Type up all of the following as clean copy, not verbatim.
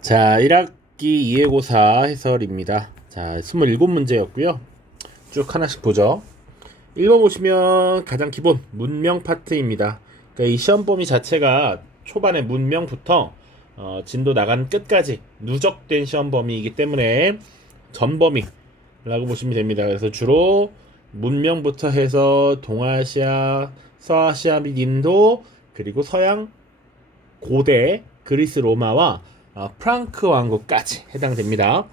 자, 1학기 이해고사 해설입니다. 자, 27문제였고요. 쭉 하나씩 보죠. 1번 보시면 가장 기본 문명 파트입니다. 그러니까 이 시험 범위 자체가 초반에 문명부터 진도 나간 끝까지 누적된 시험 범위이기 때문에 전범위라고 보시면 됩니다. 그래서 주로 문명부터 해서 동아시아, 서아시아 및 인도, 그리고 서양 고대 그리스 로마와 프랑크 왕국까지 해당됩니다.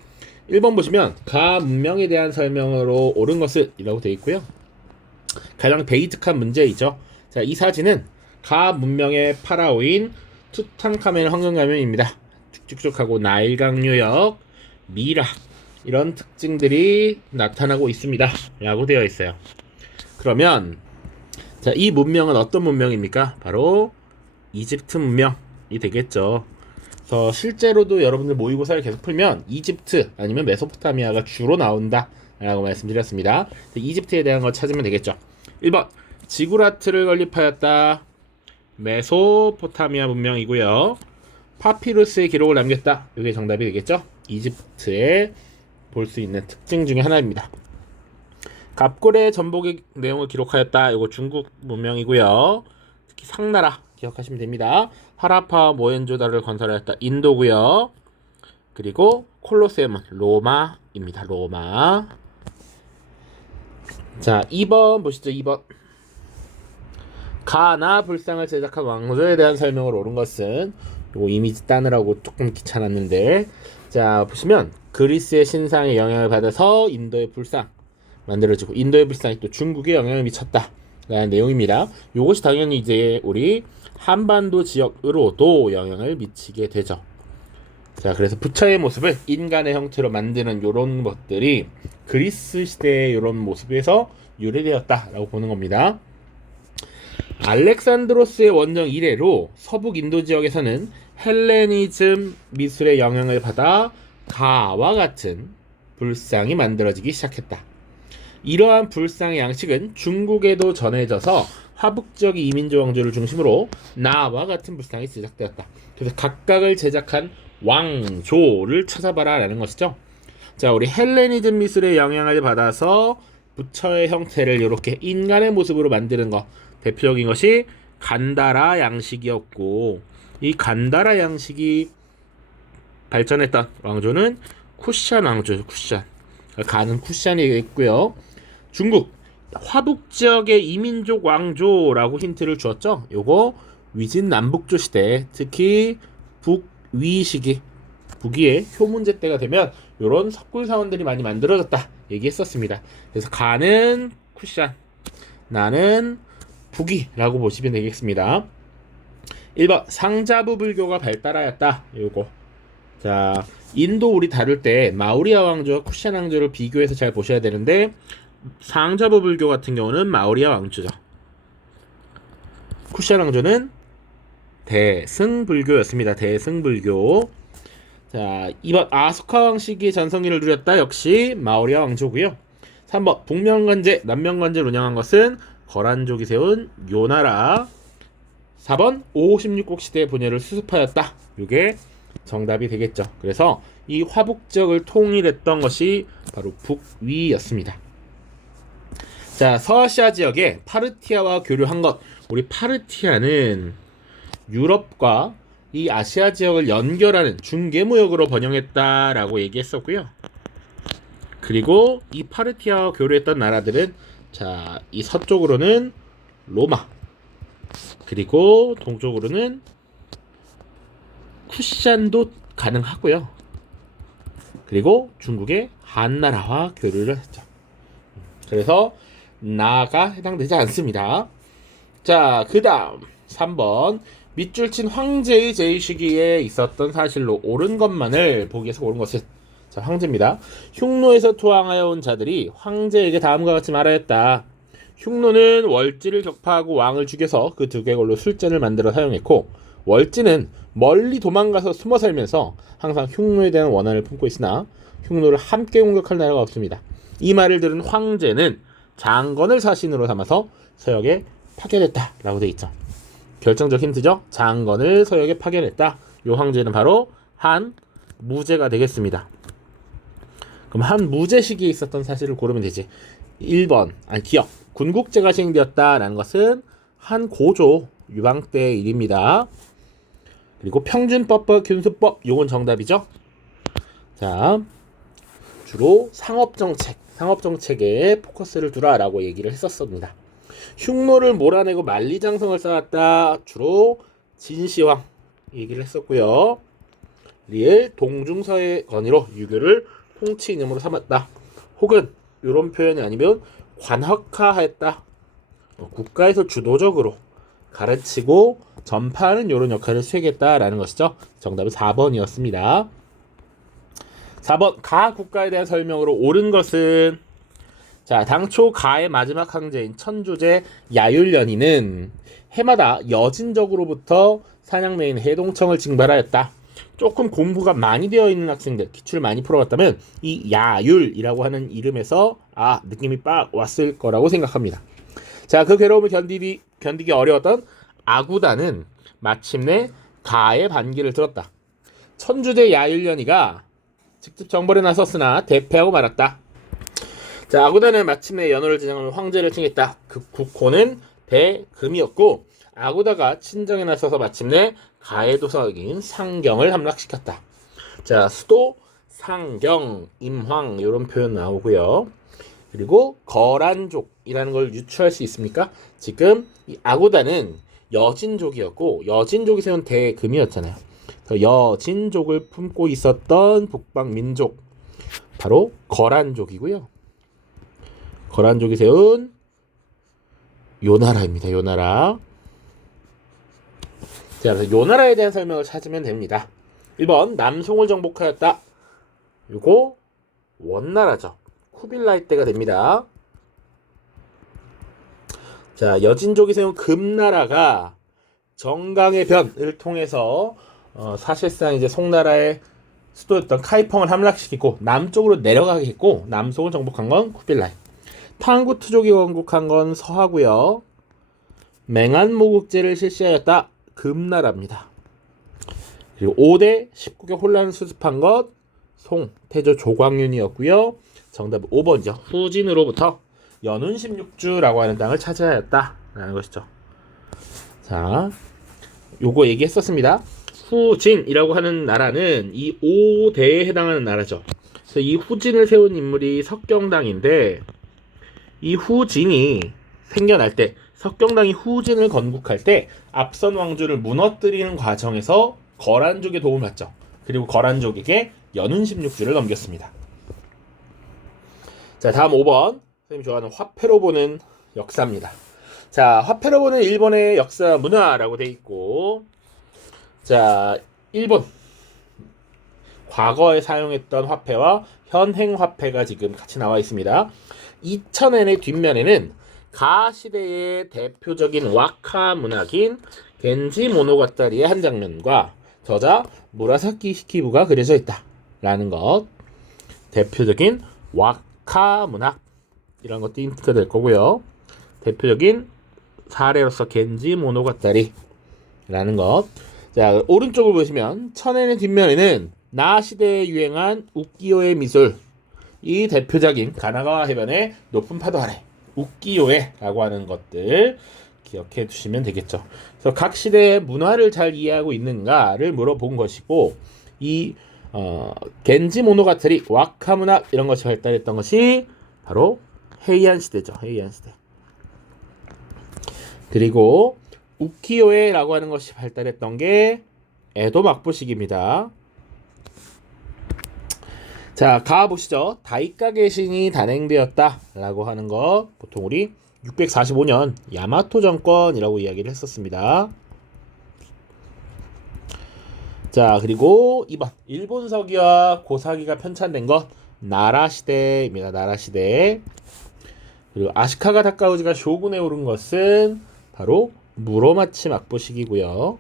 1번 보시면 가 문명에 대한 설명으로 옳은 것은 이라고 되어 있고요. 가장 베이직한 문제이죠. 자, 이 사진은 가 문명의 파라오인 투탕카멘 황금가면입니다. 쭉쭉하고 나일강 유역, 미라 이런 특징들이 나타나고 있습니다. 라고 되어 있어요. 그러면 자, 이 문명은 어떤 문명입니까? 바로 이집트 문명이 되겠죠. 그래서 실제로도 여러분들 모의고사를 계속 풀면 이집트 아니면 메소포타미아가 주로 나온다 라고 말씀드렸습니다. 이집트에 대한 거 찾으면 되겠죠. 1번 지구라트를 건립하였다. 메소포타미아 문명이고요. 파피루스의 기록을 남겼다. 이게 정답이 되겠죠. 이집트에 볼 수 있는 특징 중에 하나입니다. 갑골의 전복의 내용을 기록하였다. 이거 중국 문명이고요. 특히 상나라 기억하시면 됩니다. 하라파 모헨조다를 건설하였다. 인도고요. 그리고 콜로세움은 로마입니다. 로마. 자, 2번 보시죠. 2번 가나 불상을 제작한 왕조에 대한 설명을 옳은 것은 요 이미지 따느라고 조금 귀찮았는데, 자 보시면 그리스의 신상의 영향을 받아서 인도의 불상 만들어지고 인도의 불상이 또 중국에 영향을 미쳤다 라는 내용입니다. 요것이 당연히 이제 우리 한반도 지역으로도 영향을 미치게 되죠. 자, 그래서 부처의 모습을 인간의 형태로 만드는 요런 것들이 그리스 시대의 요런 모습에서 유래되었다라고 보는 겁니다. 알렉산드로스의 원정 이래로 서북 인도 지역에서는 헬레니즘 미술의 영향을 받아 가와 같은 불상이 만들어지기 시작했다. 이러한 불상의 양식은 중국에도 전해져서 화북지역 이민족 왕조를 중심으로 나와 같은 불상이 제작되었다. 그래서 각각을 제작한 왕조를 찾아봐라 라는 것이죠. 자, 우리 헬레니즘 미술의 영향을 받아서 부처의 형태를 이렇게 인간의 모습으로 만드는 것, 대표적인 것이 간다라 양식이었고, 이 간다라 양식이 발전했던 왕조는 쿠샨 왕조죠. 쿠샨. 가는 쿠샨이 있고요. 중국 화북 지역의 이민족 왕조라고 힌트를 주었죠. 요거 위진 남북조 시대, 특히 북위 시기, 북위의 효문제 때가 되면 요런 석굴 사원들이 많이 만들어졌다 얘기했었습니다. 그래서 가는 쿠샨, 나는 북위라고 보시면 되겠습니다. 1번 상자부 불교가 발달하였다. 요거. 자, 인도 우리 다룰 때 마우리아 왕조와 쿠샨 왕조를 비교해서 잘 보셔야 되는데, 상자부 불교 같은 경우는 마우리아 왕조죠. 쿠샨 왕조는 대승불교였습니다. 대승불교. 자, 2번 아수카 왕 시기의 전성기를 누렸다. 역시 마우리아 왕조고요. 3번 북명관제, 남명관제를 운영한 것은 거란족이 세운 요나라. 4번 556국 시대의 분열을 수습하였다. 이게 정답이 되겠죠. 그래서 이 화북 지역을 통일했던 것이 바로 북위였습니다. 자, 서아시아 지역에 파르티아와 교류한 것. 우리 파르티아는 유럽과 이 아시아 지역을 연결하는 중개무역으로 번영했다라고 얘기했었고요. 그리고 이 파르티아와 교류했던 나라들은, 자, 이 서쪽으로는 로마, 그리고 동쪽으로는 쿠샨도 가능하고요. 그리고 중국의 한나라와 교류를 했죠. 그래서 나가 해당되지 않습니다. 자, 그 다음 3번 밑줄 친 황제의 제위 시기에 있었던 사실로 옳은 것만을 보기에서 옳은 것은, 자, 황제입니다. 흉노에서 투항하여 온 자들이 황제에게 다음과 같이 말하였다. 흉노는 월지를 격파하고 왕을 죽여서 그 두개골로 술잔을 만들어 사용했고, 월지는 멀리 도망가서 숨어 살면서 항상 흉노에 대한 원한을 품고 있으나 흉노를 함께 공격할 나라가 없습니다. 이 말을 들은 황제는 장건을 사신으로 삼아서 서역에 파견했다 라고 되어 있죠. 결정적 힌트죠. 장건을 서역에 파견했다. 요 황제는 바로 한 무제가 되겠습니다. 그럼 한 무제 시기에 있었던 사실을 고르면 되지. 1번, 기억. 군국제가 시행되었다라는 것은 한 고조 유방 때의 일입니다. 그리고 평준법과 균수법, 요건 정답이죠. 자, 주로 상업정책에 포커스를 두라라고 얘기를 했었습니다. 흉노를 몰아내고 만리장성을 쌓았다. 주로 진시황 얘기를 했었고요. 리을 동중서의 건의로 유교를 통치 이념으로 삼았다. 혹은 이런 표현이 아니면 관학화했다. 국가에서 주도적으로 가르치고 전파하는 이런 역할을 수행했다라는 것이죠. 정답은 4번이었습니다. 4번 가 국가에 대한 설명으로 옳은 것은 자, 당초 가의 마지막 황제인 천주제 야율년이는 해마다 여진족으로부터 사냥매인 해동청을 징발하였다. 조금 공부가 많이 되어 있는 학생들, 기출을 많이 풀어봤다면 이 야율이라고 하는 이름에서 느낌이 빡 왔을 거라고 생각합니다. 자, 그 괴로움을 견디기 어려웠던 아구다는 마침내 가의 반기를 들었다. 천주제 야율년이가 직접 정벌에 나섰으나 대패하고 말았다. 자, 아구다는 마침내 연호를 지정하는 황제를 칭했다. 그 국호는 대금이었고 아구다가 친정에 나서서 마침내 가의 도서인 상경을 함락시켰다. 자, 수도 상경, 임황 이런 표현 나오고요. 그리고 거란족이라는 걸 유추할 수 있습니까? 지금 이 아구다는 여진족이었고 여진족이 세운 대금이었잖아요. 여진족을 품고 있었던 북방민족 바로 거란족이고요. 거란족이 세운 요나라입니다. 요나라. 자, 그래서 요나라에 대한 설명을 찾으면 됩니다. 1번 남송을 정복하였다. 요거 원나라죠. 쿠빌라이 때가 됩니다. 자, 여진족이 세운 금나라가 정강의 변을 통해서 사실상 이제 송나라의 수도였던 카이펑을 함락시키고 남쪽으로 내려가게 했고 남송을 정복한 건 쿠빌라이. 탕구투족이 건국한 건 서하고요. 맹한모국제를 실시하였다. 금나라입니다. 그리고 5대 19개 혼란을 수습한 것 송, 태조 조광윤이었고요. 정답은 5번이죠. 후진으로부터 연운 16주라고 하는 땅을 차지하였다 라는 것이죠. 자, 요거 얘기했었습니다. 후진이라고 하는 나라는 이 5대에 해당하는 나라죠. 그래서 이 후진을 세운 인물이 석경당인데 이 후진이 생겨날 때 석경당이 후진을 건국할 때 앞선 왕조를 무너뜨리는 과정에서 거란족의 도움을 받죠. 그리고 거란족에게 연운 16주를 넘겼습니다. 자, 다음 5번 선생님 좋아하는 화폐로 보는 역사입니다. 자, 화폐로 보는 일본의 역사 문화라고 돼 있고 자, 일본 과거에 사용했던 화폐와 현행 화폐가 지금 같이 나와 있습니다. 2000엔의 뒷면에는 가 시대의 대표적인 와카 문학인 겐지 모노가타리의 한 장면과 저자 무라사키 시키부가 그려져 있다 라는 것. 대표적인 와카 문학 이런 것도 힌트가 될 거고요. 대표적인 사례로서 겐지 모노가타리 라는 것. 자, 오른쪽을 보시면 1000엔의 뒷면에는 나 시대에 유행한 우키요의 미술, 이 대표적인 가나가와 해변의 높은 파도 아래 우키요에라고 하는 것들 기억해 두시면 되겠죠. 그래서 각 시대의 문화를 잘 이해하고 있는가를 물어본 것이고 이 겐지 모노가타리, 와카 문학 이런 것이 발달했던 것이 바로 헤이안 시대죠. 헤이안 시대. 그리고 우키요에라고 하는 것이 발달했던 게 에도 막부시기입니다. 자, 가보시죠. 다이카 개신이 단행되었다 라고 하는 거 보통 우리 645년 야마토 정권이라고 이야기를 했었습니다. 자, 그리고 2번 일본 서기와 고사기가 편찬된 것 나라 시대입니다. 나라 시대. 그리고 아시카가 다카우지가 쇼군에 오른 것은 바로 무로마치 막부시기고요.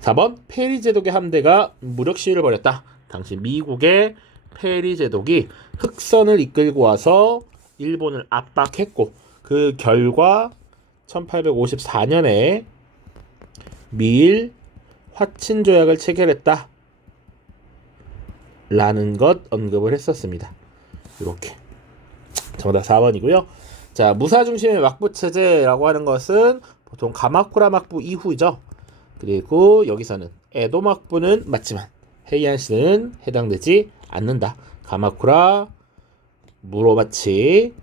4번 페리 제독의 함대가 무력 시위를 벌였다. 당시 미국의 페리 제독이 흑선을 이끌고 와서 일본을 압박했고 그 결과 1854년에 미일 화친 조약을 체결했다 라는 것 언급을 했었습니다. 이렇게 정답 4번이고요. 자, 무사 중심의 막부 체제라고 하는 것은 보통 가마쿠라 막부 이후죠. 그리고 여기서는 에도 막부는 맞지만 헤이안시는 해당되지 않는다. 가마쿠라, 무로마치,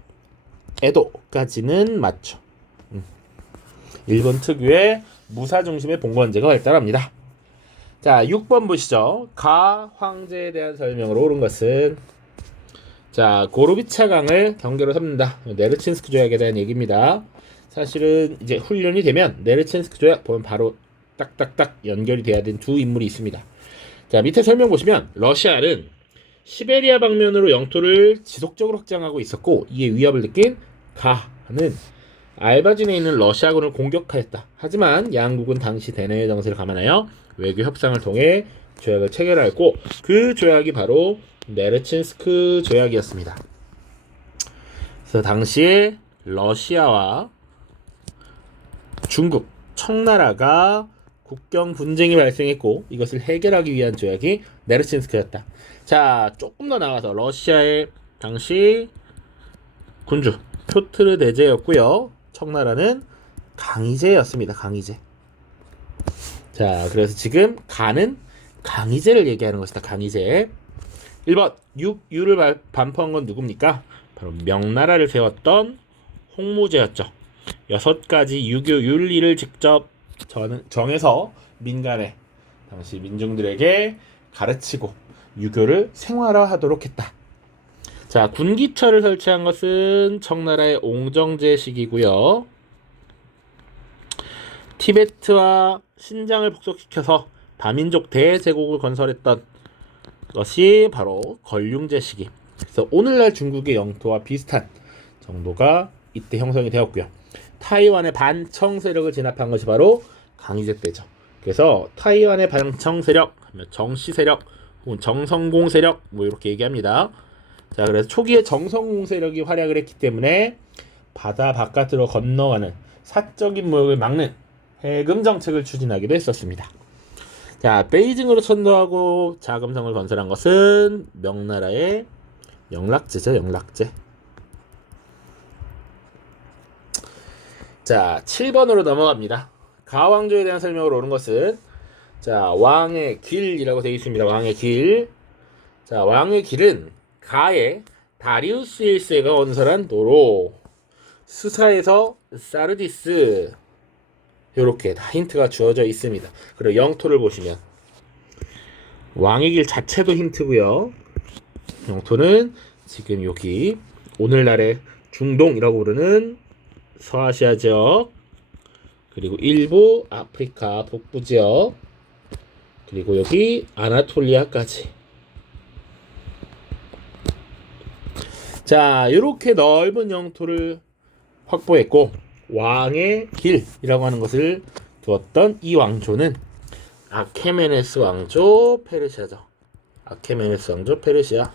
에도까지는 맞죠. 일본 특유의 무사 중심의 봉건제가 발달합니다. 자, 6번 보시죠. 가 황제에 대한 설명으로 옳은 것은 자, 고르비차 강을 경계로 삼는다. 네르친스크 조약에 대한 얘기입니다. 사실은 이제 훈련이 되면 네르친스크 조약 보면 바로 딱딱딱 연결이 돼야 되는 두 인물이 있습니다. 자, 밑에 설명 보시면 러시아는 시베리아 방면으로 영토를 지속적으로 확장하고 있었고 이에 위협을 느낀 가는 알바진에 있는 러시아군을 공격하였다. 하지만 양국은 당시 대내외 정세를 감안하여 외교 협상을 통해 조약을 체결하였고 그 조약이 바로 네르친스크 조약이었습니다. 그래서 당시에 러시아와 중국, 청나라가 국경 분쟁이 발생했고 이것을 해결하기 위한 조약이 네르친스크였다. 자, 조금 더 나가서 러시아의 당시 군주 표트르 대제였고요. 청나라는 강희제였습니다. 강희제. 자, 그래서 지금 가는 강희제를 얘기하는 것이다. 강희제. 1번 유를 반포한 건 누굽니까? 바로 명나라를 세웠던 홍무제였죠. 6가지 유교 윤리를 직접 정해서 민간에 당시 민중들에게 가르치고 유교를 생활화하도록 했다. 자, 군기처를 설치한 것은 청나라의 옹정제식이고요. 티베트와 신장을 복속시켜서 다민족 대제국을 건설했던 것이 바로 걸륭제식이. 그래서 오늘날 중국의 영토와 비슷한 정도가 이때 형성이 되었고요. 타이완의 반청 세력을 진압한 것이 바로 강희제 때죠. 그래서 타이완의 반청 세력, 정씨 세력, 혹은 정성공 세력 뭐 이렇게 얘기합니다. 자, 그래서 초기에 정성공 세력이 활약을 했기 때문에 바다 바깥으로 건너가는 사적인 무역을 막는 해금 정책을 추진하기도 했었습니다. 자, 베이징으로 천도하고 자금성을 건설한 것은 명나라의 영락제죠. 영락제. 자, 7번으로 넘어갑니다. 가왕조에 대한 설명을 옳은 것은 자, 왕의 길이라고 되어 있습니다. 왕의 길. 자, 왕의 길은 가에 다리우스 1세가 건설한 도로, 수사에서 사르디스, 이렇게 다 힌트가 주어져 있습니다. 그리고 영토를 보시면 왕의 길 자체도 힌트고요. 영토는 지금 여기 오늘날의 중동이라고 부르는 서아시아 지역, 그리고 일부 아프리카 북부 지역, 그리고 여기 아나톨리아까지. 자, 이렇게 넓은 영토를 확보했고 왕의 길이라고 하는 것을 두었던 이 왕조는 아케메네스 왕조 페르시아죠. 아케메네스 왕조 페르시아.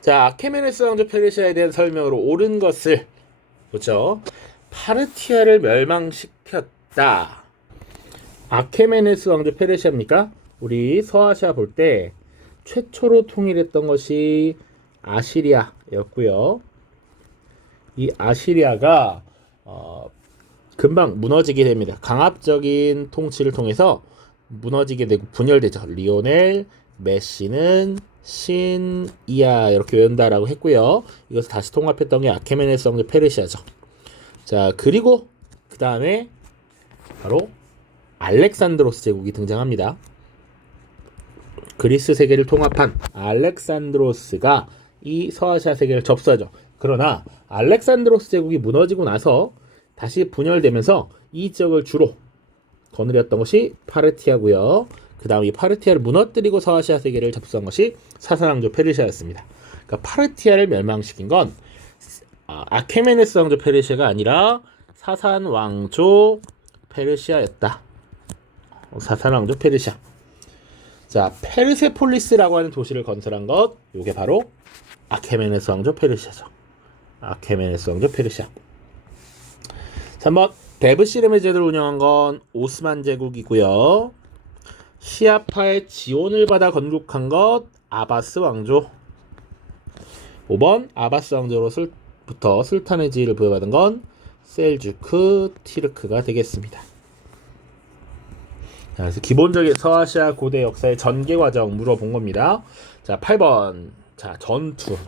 자, 아케메네스 왕조 페르시아에 대한 설명으로 옳은 것을 보죠. 파르티아를 멸망시켰다. 아케메네스 왕조 페르시아입니까? 우리 서아시아 볼 때 최초로 통일했던 것이 아시리아였고요. 이 아시리아가 금방 무너지게 됩니다. 강압적인 통치를 통해서 무너지게 되고 분열되죠. 리오넬 메시는 신이야 이렇게 외운다라고 했고요. 이것을 다시 통합했던 게 아케메네스 왕조 페르시아죠. 자, 그리고 그 다음에 바로 알렉산드로스 제국이 등장합니다. 그리스 세계를 통합한 알렉산드로스가 이 서아시아 세계를 접수하죠. 그러나 알렉산드로스 제국이 무너지고 나서 다시 분열되면서 이 지역을 주로 거느렸던 것이 파르티아고요. 그 다음 이 파르티아를 무너뜨리고 서아시아 세계를 접수한 것이 사산 왕조 페르시아였습니다. 그러니까 파르티아를 멸망시킨 건 아케메네스 왕조 페르시아가 아니라 사산 왕조 페르시아였다. 사산 왕조 페르시아. 자, 페르세폴리스라고 하는 도시를 건설한 것, 이게 바로 아케메네스 왕조 페르시아죠. 아케메네스 왕조 페르시아. 3번 데브시름의 제도를 운영한 건 오스만 제국이고요. 시아파의 지원을 받아 건국한 것 아바스 왕조. 5번 아바스 왕조로부터 술탄의 지위를 부여받은 건 셀주크 티르크가 되겠습니다. 자, 그래서 기본적인 서아시아 고대 역사의 전개 과정 물어본 겁니다. 자, 8번. 자, 전투.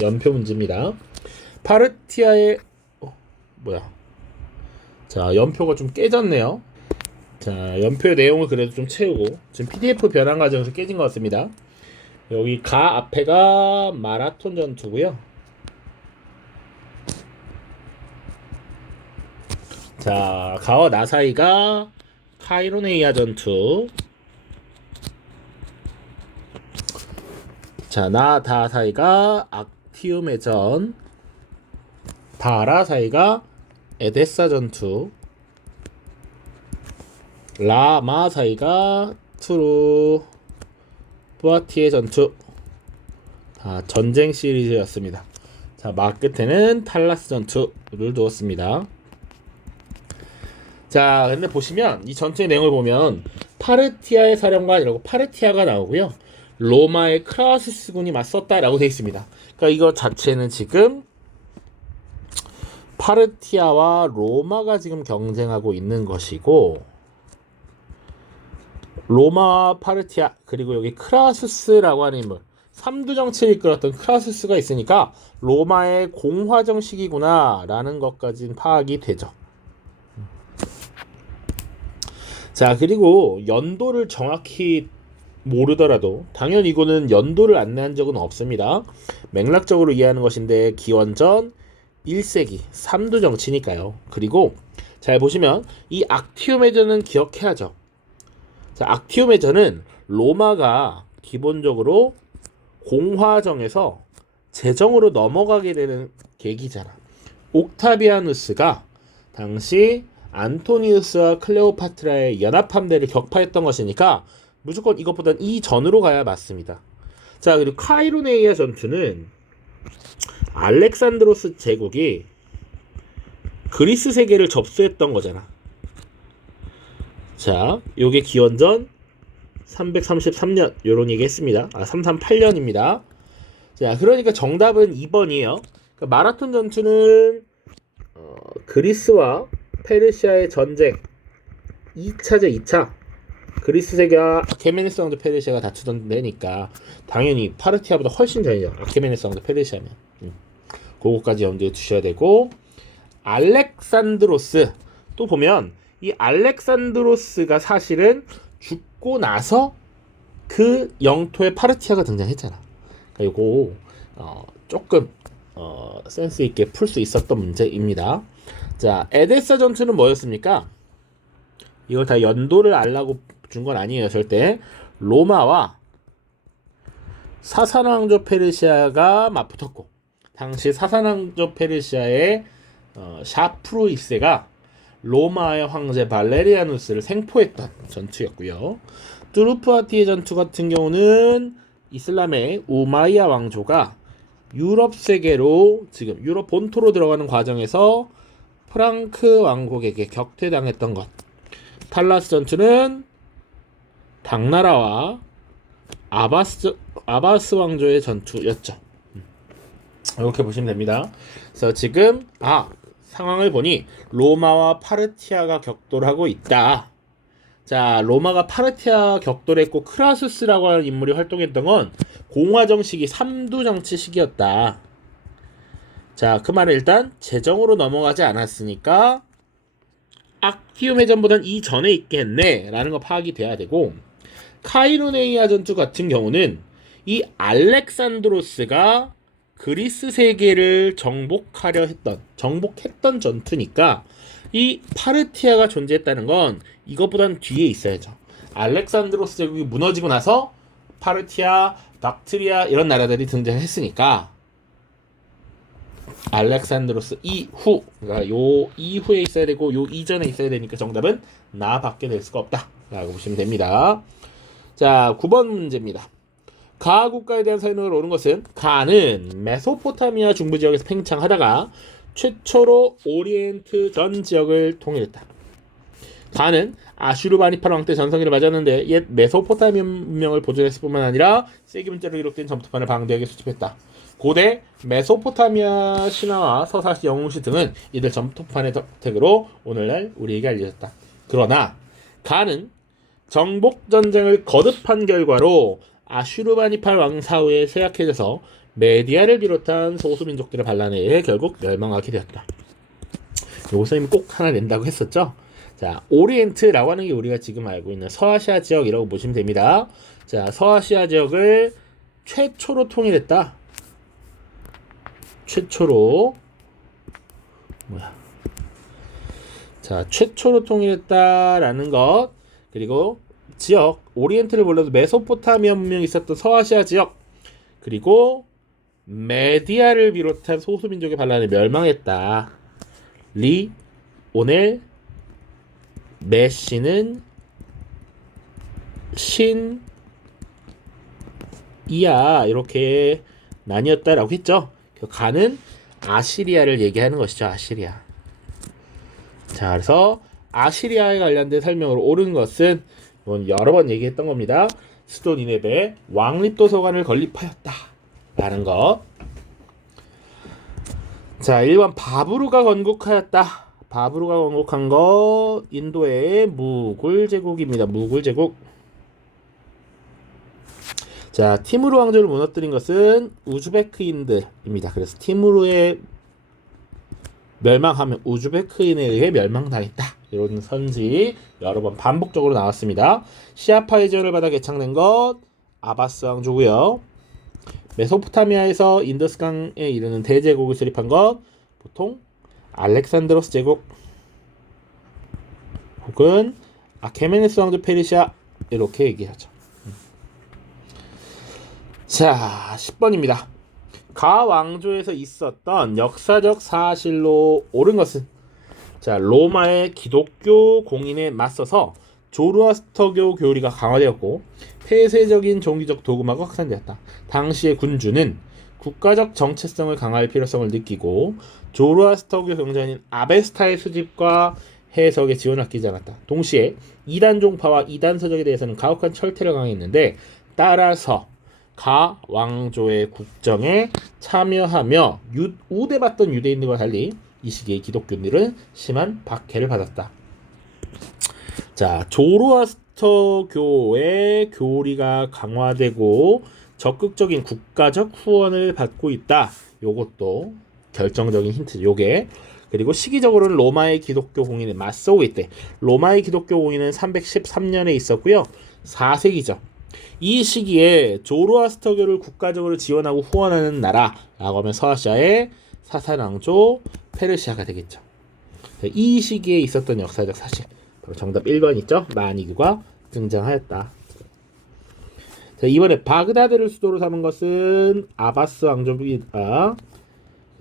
연표 문제입니다. 파르티아의 자, 연표가 좀 깨졌네요. 자, 연표의 내용을 그래도 좀 채우고 지금 PDF 변환 과정에서 깨진 것 같습니다. 여기 가 앞에가 마라톤 전투고요. 자, 가와 나 사이가 카이로네이아 전투. 자, 나 다 사이가 악티움의 전. 다라 사이가 에데사 전투. 라마 사이가 투르 부아티의 전투. 전쟁 시리즈였습니다. 자, 막 끝에는 탈라스 전투를 두었습니다. 자, 근데 보시면 이 전투의 내용을 보면 파르티아의 사령관이라고 파르티아가 나오고요. 로마의 크라시스군이 맞섰다라고 되어 있습니다. 그러니까 이거 자체는 지금 파르티아와 로마가 지금 경쟁하고 있는 것이고, 로마와 파르티아 그리고 여기 크라수스라고 하는 인물, 삼두 정치를 이끌었던 크라수스가 있으니까 로마의 공화정 시기구나 라는 것까지는 파악이 되죠. 자, 그리고 연도를 정확히 모르더라도 당연히 이거는 연도를 안내한 적은 없습니다. 맥락적으로 이해하는 것인데 기원전 1세기 3두 정치니까요. 그리고 잘 보시면 이 악티움의전은 기억해야죠. 자, 악티움의전은 로마가 기본적으로 공화정에서 제정으로 넘어가게 되는 계기잖아. 옥타비아누스가 당시 안토니우스와 클레오파트라의 연합함대를 격파했던 것이니까 무조건 이것보단 이 전으로 가야 맞습니다. 자, 그리고 카이로네이아 전투는 알렉산드로스 제국이 그리스 세계를 접수했던 거잖아. 자, 요게 기원전 333년 요런 얘기 했습니다. 338년입니다. 자, 그러니까 정답은 2번이에요. 그러니까 마라톤 전투는 그리스와 페르시아의 전쟁 2차죠. 2차 그리스 세계와 아케메네스 왕조 페르시아가 다투던 데니까 당연히 파르티아보다 훨씬 전이죠. 아케메네스 왕조 페르시아면 그거까지 염두에 두셔야 되고, 알렉산드로스 또 보면 이 알렉산드로스가 사실은 죽고 나서 그 영토에 파르티아가 등장했잖아. 그러니까 이거 조금 센스 있게 풀 수 있었던 문제입니다. 자, 에데사 전투는 뭐였습니까? 이걸 다 연도를 알라고 준 건 아니에요, 절대. 로마와 사산왕조 페르시아가 맞붙었고, 당시 사산왕조 페르시아의 샤프루 1세가 로마의 황제 발레리아누스를 생포했던 전투였고요. 뚜르프아티의 전투 같은 경우는 이슬람의 우마이야 왕조가 유럽 세계로 지금 유럽 본토로 들어가는 과정에서 프랑크 왕국에게 격퇴당했던 것. 탈라스 전투는 당나라와 아바스 왕조의 전투였죠. 이렇게 보시면 됩니다. 그래서 지금 상황을 보니 로마와 파르티아가 격돌을 하고 있다. 자, 로마가 파르티아 격돌을 했고 크라수스라고 하는 인물이 활동했던 건 공화정 시기 3두 정치 시기였다. 자, 그 말은 일단 제정으로 넘어가지 않았으니까 악티움 해전보단 이전에 있겠네 라는 거 파악이 돼야 되고, 카이로네이아 전투 같은 경우는 이 알렉산드로스가 그리스 세계를 정복했던 전투니까 이 파르티아가 존재했다는 건 이것보다는 뒤에 있어야죠. 알렉산드로스 제국이 무너지고 나서 파르티아, 박트리아 이런 나라들이 등장했으니까 알렉산드로스 이후, 그러니까 요 이후에 있어야 되고 요 이전에 있어야 되니까 정답은 나밖에 될 수가 없다 라고 보시면 됩니다. 자, 9번 문제입니다. 가 국가에 대한 설명을 옳은 것은 가는 메소포타미아 중부 지역에서 팽창하다가 최초로 오리엔트 전 지역을 통일했다. 가는 아슈르바니팔 왕 때 전성기를 맞았는데 옛 메소포타미아 문명을 보존했을 뿐만 아니라 세기 문자로 기록된 점토판을 방대하게 수집했다. 고대 메소포타미아 신화와 서사시, 영웅시 등은 이들 점토판의 덕택으로 오늘날 우리에게 알려졌다. 그러나 가는 정복 전쟁을 거듭한 결과로 아슈르바니팔 왕 사후에 쇠약해져서 메디아를 비롯한 소수민족들의 반란에 의해 결국 멸망하게 되었다. 요거 이미 꼭 하나 낸다고 했었죠. 자, 오리엔트라고 하는 게 우리가 지금 알고 있는 서아시아 지역이라고 보시면 됩니다. 자, 서아시아 지역을 최초로 통일했다. 최초로 자, 최초로 통일했다라는 것, 그리고 지역 오리엔트를 불러도 메소포타미아 문명이 있었던 서아시아 지역, 그리고 메디아를 비롯한 소수민족의 반란에 멸망했다. 리 오넬 메시는 신 이야 이렇게 나뉘었다라고 했죠. 가는 아시리아를 얘기하는 것이죠. 아시리아. 자, 그래서 아시리아에 관련된 설명으로 옳은 것은 여러 번 얘기했던 겁니다. 수도 니네베 왕립도서관을 건립하였다 라는 것. 자, 1번 바브루가 건국하였다. 바브루가 건국한 것 인도의 무굴 제국입니다. 무굴 제국. 자, 티무르 왕조를 무너뜨린 것은 우즈베크인들입니다. 그래서 티무르의 멸망하면 우즈베크인에 의해 멸망당했다. 이런 선지 여러 번 반복적으로 나왔습니다. 시아파의 지원을 받아 개창된 것 아바스 왕조고요. 메소포타미아에서 인더스강에 이르는 대제국을 수립한 것 보통 알렉산드로스 제국 혹은 아케메네스 왕조 페르시아 이렇게 얘기하죠. 자, 10번입니다. 가 왕조에서 있었던 역사적 사실로 옳은 것은 자, 로마의 기독교 공인에 맞서서 조르아스터교 교리가 강화되었고 폐쇄적인 종교적 도구마가 확산되었다. 당시의 군주는 국가적 정체성을 강화할 필요성을 느끼고 조르아스터교 경자인 아베스타의 수집과 해석에 지원을 아끼지 않았다. 동시에 이단 종파와 이단 서적에 대해서는 가혹한 철퇴를 강행했는데 따라서 가 왕조의 국정에 참여하며 우대받던 유대인들과 달리 이 시기의 기독교인들은 심한 박해를 받았다. 자, 조로아스터교의 교리가 강화되고 적극적인 국가적 후원을 받고 있다. 요것도 결정적인 힌트죠. 요게. 그리고 시기적으로는 로마의 기독교 공인에 맞서고 있대. 로마의 기독교 공인은 313년에 있었고요. 4세기죠. 이 시기에 조로아스터교를 국가적으로 지원하고 후원하는 나라라고 하면 서아시아의 사산왕조 페르시아가 되겠죠. 이 시기에 있었던 역사적 사실. 바로 정답 1번 있죠. 마니그가 등장하였다. 자, 이번에 바그다드를 수도로 삼은 것은 아바스 왕조입니다.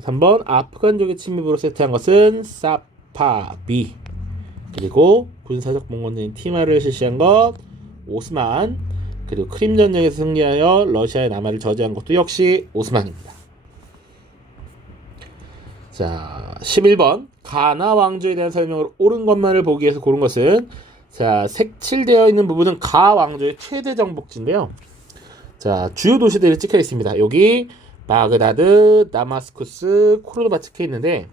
3번 아프간족의 침입으로 세트한 것은 사파비. 그리고 군사적 봉건인 티마를 실시한 것 오스만. 그리고 크림 전쟁에서 승리하여 러시아의 남하를 저지한 것도 역시 오스만입니다. 자, 11번 가나 왕조에 대한 설명을 옳은 것만을 보기 위해서 고른 것은 자, 색칠되어 있는 부분은 가 왕조의 최대 정복지인데요. 자, 주요 도시들이 찍혀 있습니다. 여기 바그다드, 다마스쿠스, 코르도바 찍혀 있는데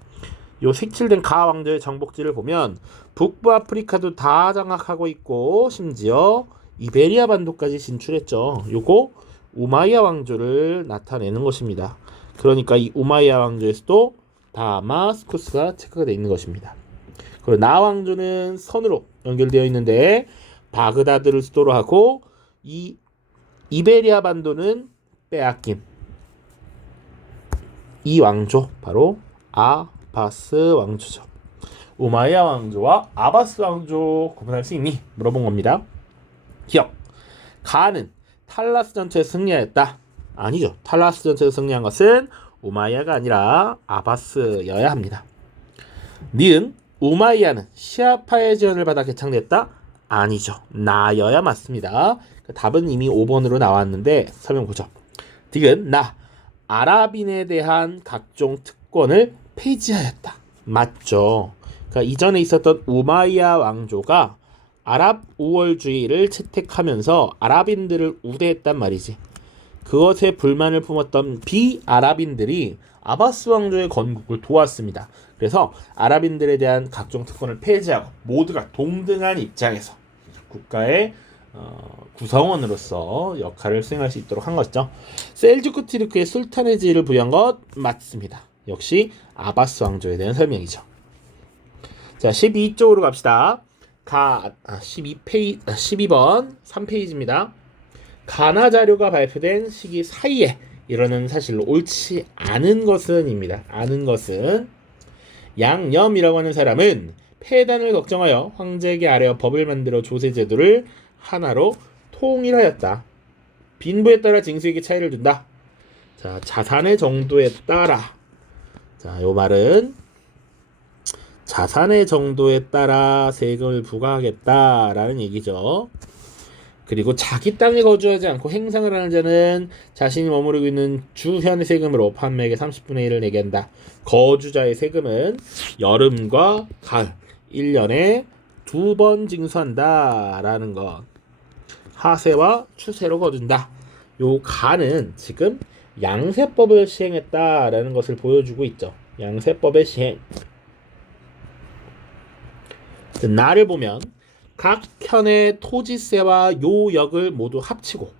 요 색칠된 가 왕조의 정복지를 보면 북부 아프리카도 다 장악하고 있고 심지어 이베리아 반도까지 진출했죠. 요거 우마이야 왕조를 나타내는 것입니다. 그러니까 이 우마이야 왕조에서도 다마스쿠스가 체크가 되어 있는 것입니다. 그리고 나 왕조는 선으로 연결되어 있는데 바그다드를 수도로 하고 이 이베리아 반도는 빼앗김. 이 왕조 바로 아바스 왕조죠. 우마이야 왕조와 아바스 왕조 구분할 수 있니? 물어본 겁니다. 기억. 가는 탈라스 전투에 승리하였다. 아니죠. 탈라스 전투에 승리한 것은 우마이야가 아니라 아바스여야 합니다. 니은 우마이야는 시아파의 지원을 받아 개창됐다. 아니죠. 나여야 맞습니다. 답은 이미 5번으로 나왔는데 설명 보죠. 디귿 나 아랍인에 대한 각종 특권을 폐지하였다. 맞죠. 그러니까 이전에 있었던 우마이야 왕조가 아랍 우월주의를 채택하면서 아랍인들을 우대했단 말이지. 그것에 불만을 품었던 비아랍인들이 아바스 왕조의 건국을 도왔습니다. 그래서 아랍인들에 대한 각종 특권을 폐지하고 모두가 동등한 입장에서 국가의 구성원으로서 역할을 수행할 수 있도록 한 것이죠. 셀주크 티르크의 술탄의 지위를 부여한 것 맞습니다. 역시 아바스 왕조에 대한 설명이죠. 자, 12쪽으로 갑시다. 12번 3페이지입니다. 가나 자료가 발표된 시기 사이에 이러는 사실로 옳지 않은 것은입니다. 아는 것은 양념이라고 하는 사람은 폐단을 걱정하여 황제에게 아뢰어 법을 만들어 조세 제도를 하나로 통일하였다. 빈부에 따라 징수에게 차이를 둔다. 자, 자산의 정도에 따라. 자, 요 말은 자산의 정도에 따라 세금을 부과하겠다라는 얘기죠. 그리고 자기 땅에 거주하지 않고 행상을 하는 자는 자신이 머무르고 있는 주현의 세금으로 판매액의 30분의 1을 내게 한다. 거주자의 세금은 여름과 가을 1년에 2번 징수한다 라는 것. 하세와 추세로 거둔다. 요 가는 지금 양세법을 시행했다라는 것을 보여주고 있죠. 양세법의 시행. 나를 보면 각 현의 토지세와 요역을 모두 합치고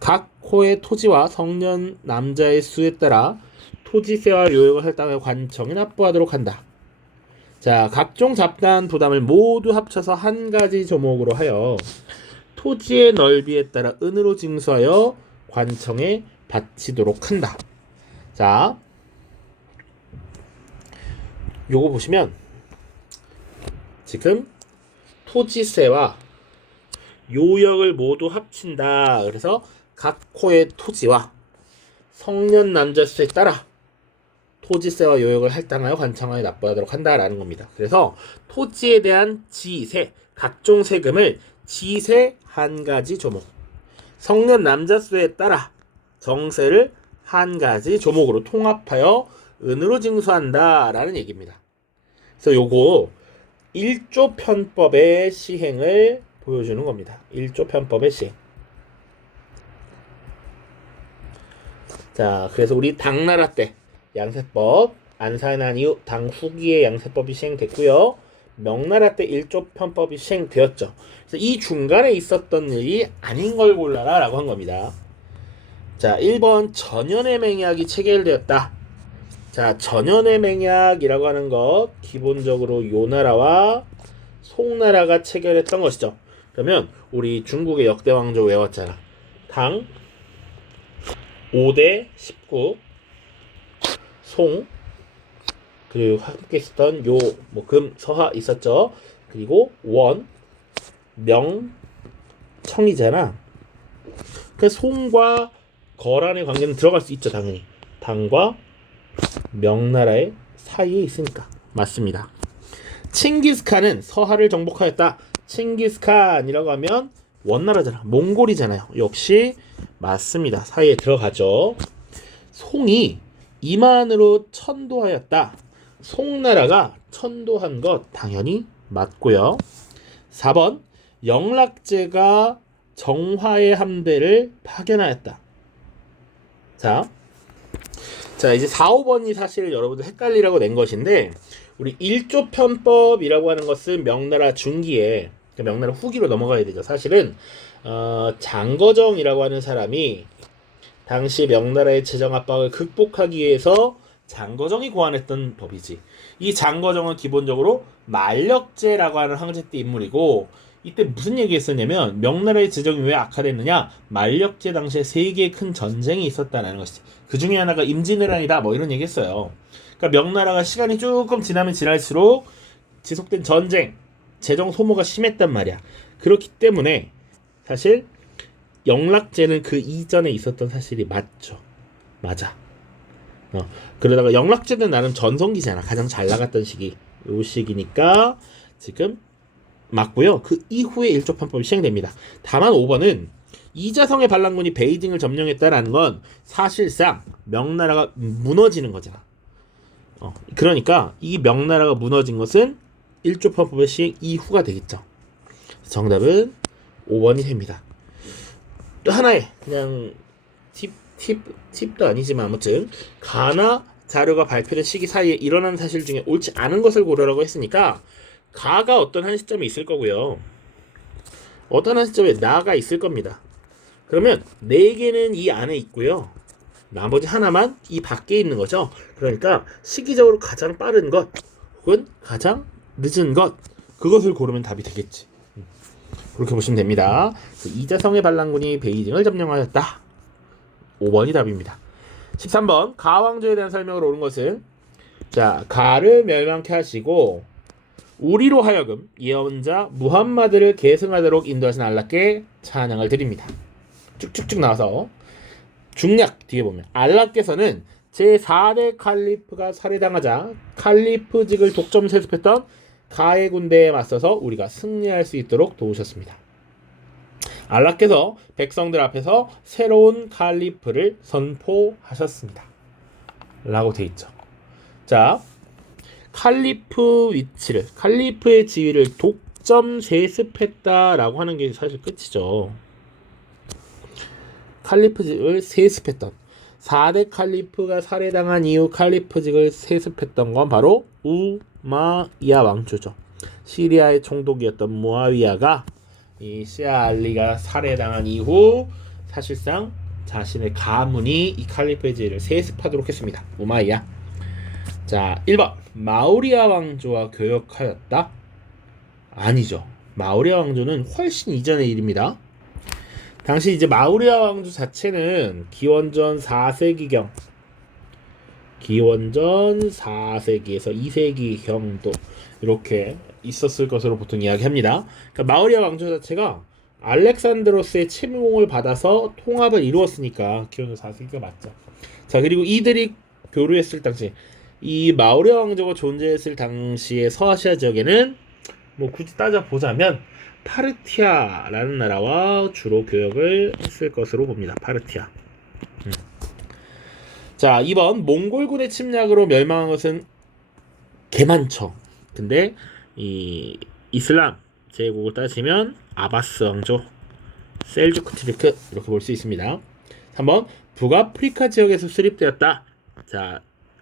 각 호의 토지와 성년 남자의 수에 따라 토지세와 요역을 할당하여 관청에 납부하도록 한다. 자, 각종 잡다한 부담을 모두 합쳐서 한 가지 조목으로 하여 토지의 넓이에 따라 은으로 징수하여 관청에 바치도록 한다. 자, 요거 보시면 지금 토지세와 요역을 모두 합친다. 그래서 각 호의 토지와 성년 남자 수에 따라 토지세와 요역을 할당하여 관청하에 납부하도록 한다라는 겁니다. 그래서 토지에 대한 지세, 각종 세금을 지세 한 가지 조목, 성년 남자 수에 따라 정세를 한 가지 조목으로 통합하여 은으로 징수한다라는 얘기입니다. 그래서 요거 1조 편법의 시행을 보여주는 겁니다. 1조 편법의 시행. 자, 그래서 우리 당나라 때 양세법 안산한 이후 당 후기에 양세법이 시행됐고요. 명나라 때 1조 편법이 시행되었죠. 그래서 이 중간에 있었던 일이 아닌 걸 골라라 라고 한 겁니다. 자, 1번 전연의 맹약이 체결되었다. 자, 전연의 맹약이라고 하는 것 기본적으로 요나라와 송나라가 체결했던 것이죠. 그러면 우리 중국의 역대 왕조 외웠잖아. 당 5대 19 송 그리고 함께 있었던 요 뭐 금 서하 있었죠. 그리고 원 명 청이잖아. 그 송과 거란의 관계는 들어갈 수 있죠. 당연히 당과 명나라의 사이에 있으니까. 맞습니다. 칭기스칸은 서하를 정복하였다. 칭기스칸이라고 하면 원나라잖아. 몽골이잖아요. 역시 맞습니다. 사이에 들어가죠. 송이 이만으로 천도하였다. 송나라가 천도한 것 당연히 맞고요. 4번 영락제가 정화의 함대를 파견하였다. 자, 이제 4, 5번이 사실 여러분들 헷갈리라고 낸 것인데 우리 1조 편법이라고 하는 것은 명나라 중기에 명나라 후기로 넘어가야 되죠. 사실은 장거정이라고 하는 사람이 당시 명나라의 재정 압박을 극복하기 위해서 장거정이 고안했던 법이지. 이 장거정은 기본적으로 만력제라고 하는 황제 때 인물이고 이때 무슨 얘기했었냐면 명나라의 재정이 왜 악화됐느냐, 만력제 당시에 세 개의 큰 전쟁이 있었다는 것이지. 그 중에 하나가 임진왜란이다 뭐 이런 얘기했어요. 그러니까 명나라가 시간이 조금 지나면 지날수록 지속된 전쟁, 재정 소모가 심했단 말이야. 그렇기 때문에 사실 영락제는 그 이전에 있었던 사실이 맞죠. 맞아. 그러다가 영락제는 나름 전성기잖아. 가장 잘 나갔던 시기. 요 시기니까 지금 맞고요. 그 이후에 1조 편법이 시행됩니다. 다만 5번은 이자성의 반란군이 베이징을 점령했다라는 건 사실상 명나라가 무너지는 거잖아. 그러니까 이 명나라가 무너진 것은 일조편법의 시행 이후가 되겠죠. 정답은 5번이 됩니다. 또 하나의 그냥 팁도 아니지만 아무튼 가나 자료가 발표된 시기 사이에 일어난 사실 중에 옳지 않은 것을 고르라고 했으니까 가가 어떤 한 시점에 있을 거고요. 어떤 한 시점에 나가 있을 겁니다. 그러면 4개는 이 안에 있고요. 나머지 하나만 이 밖에 있는 거죠. 그러니까 시기적으로 가장 빠른 것 혹은 가장 늦은 것 그것을 고르면 답이 되겠지. 그렇게 보시면 됩니다. 이자성의 반란군이 베이징을 점령하였다. 5번이 답입니다. 13번 가왕조에 대한 설명을 옳은 것은 자 가를 멸망케 하시고 우리로 하여금 예언자 무함마드를 계승하도록 인도하신 알라께 찬양을 드립니다. 쭉쭉쭉 나와서 중략 뒤에 보면 알라께서는 제4대 칼리프가 살해당하자 칼리프직을 독점 세습했던 가의 군대에 맞서서 우리가 승리할 수 있도록 도우셨습니다. 알라께서 백성들 앞에서 새로운 칼리프를 선포하셨습니다. 라고 돼 있죠. 자, 칼리프 위치를, 칼리프의 지위를 독점 세습했다라고 하는 게 사실 끝이죠. 칼리프직을 세습했던 4대 칼리프가 살해당한 이후 칼리프직을 세습했던 건 바로 우마이야 왕조죠. 시리아의 총독이었던 무아위야가 이 시아 알리가 살해당한 이후 사실상 자신의 가문이 이 칼리프의 지위를 세습하도록 했습니다. 우마이야. 자, 1번 마우리아 왕조와 교역하였다? 아니죠. 마우리아 왕조는 훨씬 이전의 일입니다. 당시 이제 마우리아 왕조 자체는 기원전 4세기경 기원전 4세기에서 2세기경도 이렇게 있었을 것으로 보통 이야기합니다. 그러니까 마우리아 왕조 자체가 알렉산드로스의 침공을 받아서 통합을 이루었으니까 기원전 4세기가 맞죠. 자, 그리고 이들이 교류했을 당시 이 마우리아 왕조가 존재했을 당시의 서아시아 지역에는 뭐 굳이 따져보자면 파르티아라는 나라와 주로 교역을 했을 것으로 봅니다. 파르티아. 자, 2번 몽골군의 침략으로 멸망한 것은 개 많죠. 근데 이 이슬람 제국을 따지면 아바스 왕조, 셀주크 티르크 이렇게 볼 수 있습니다. 3번 북아프리카 지역에서 수립되었다. 자,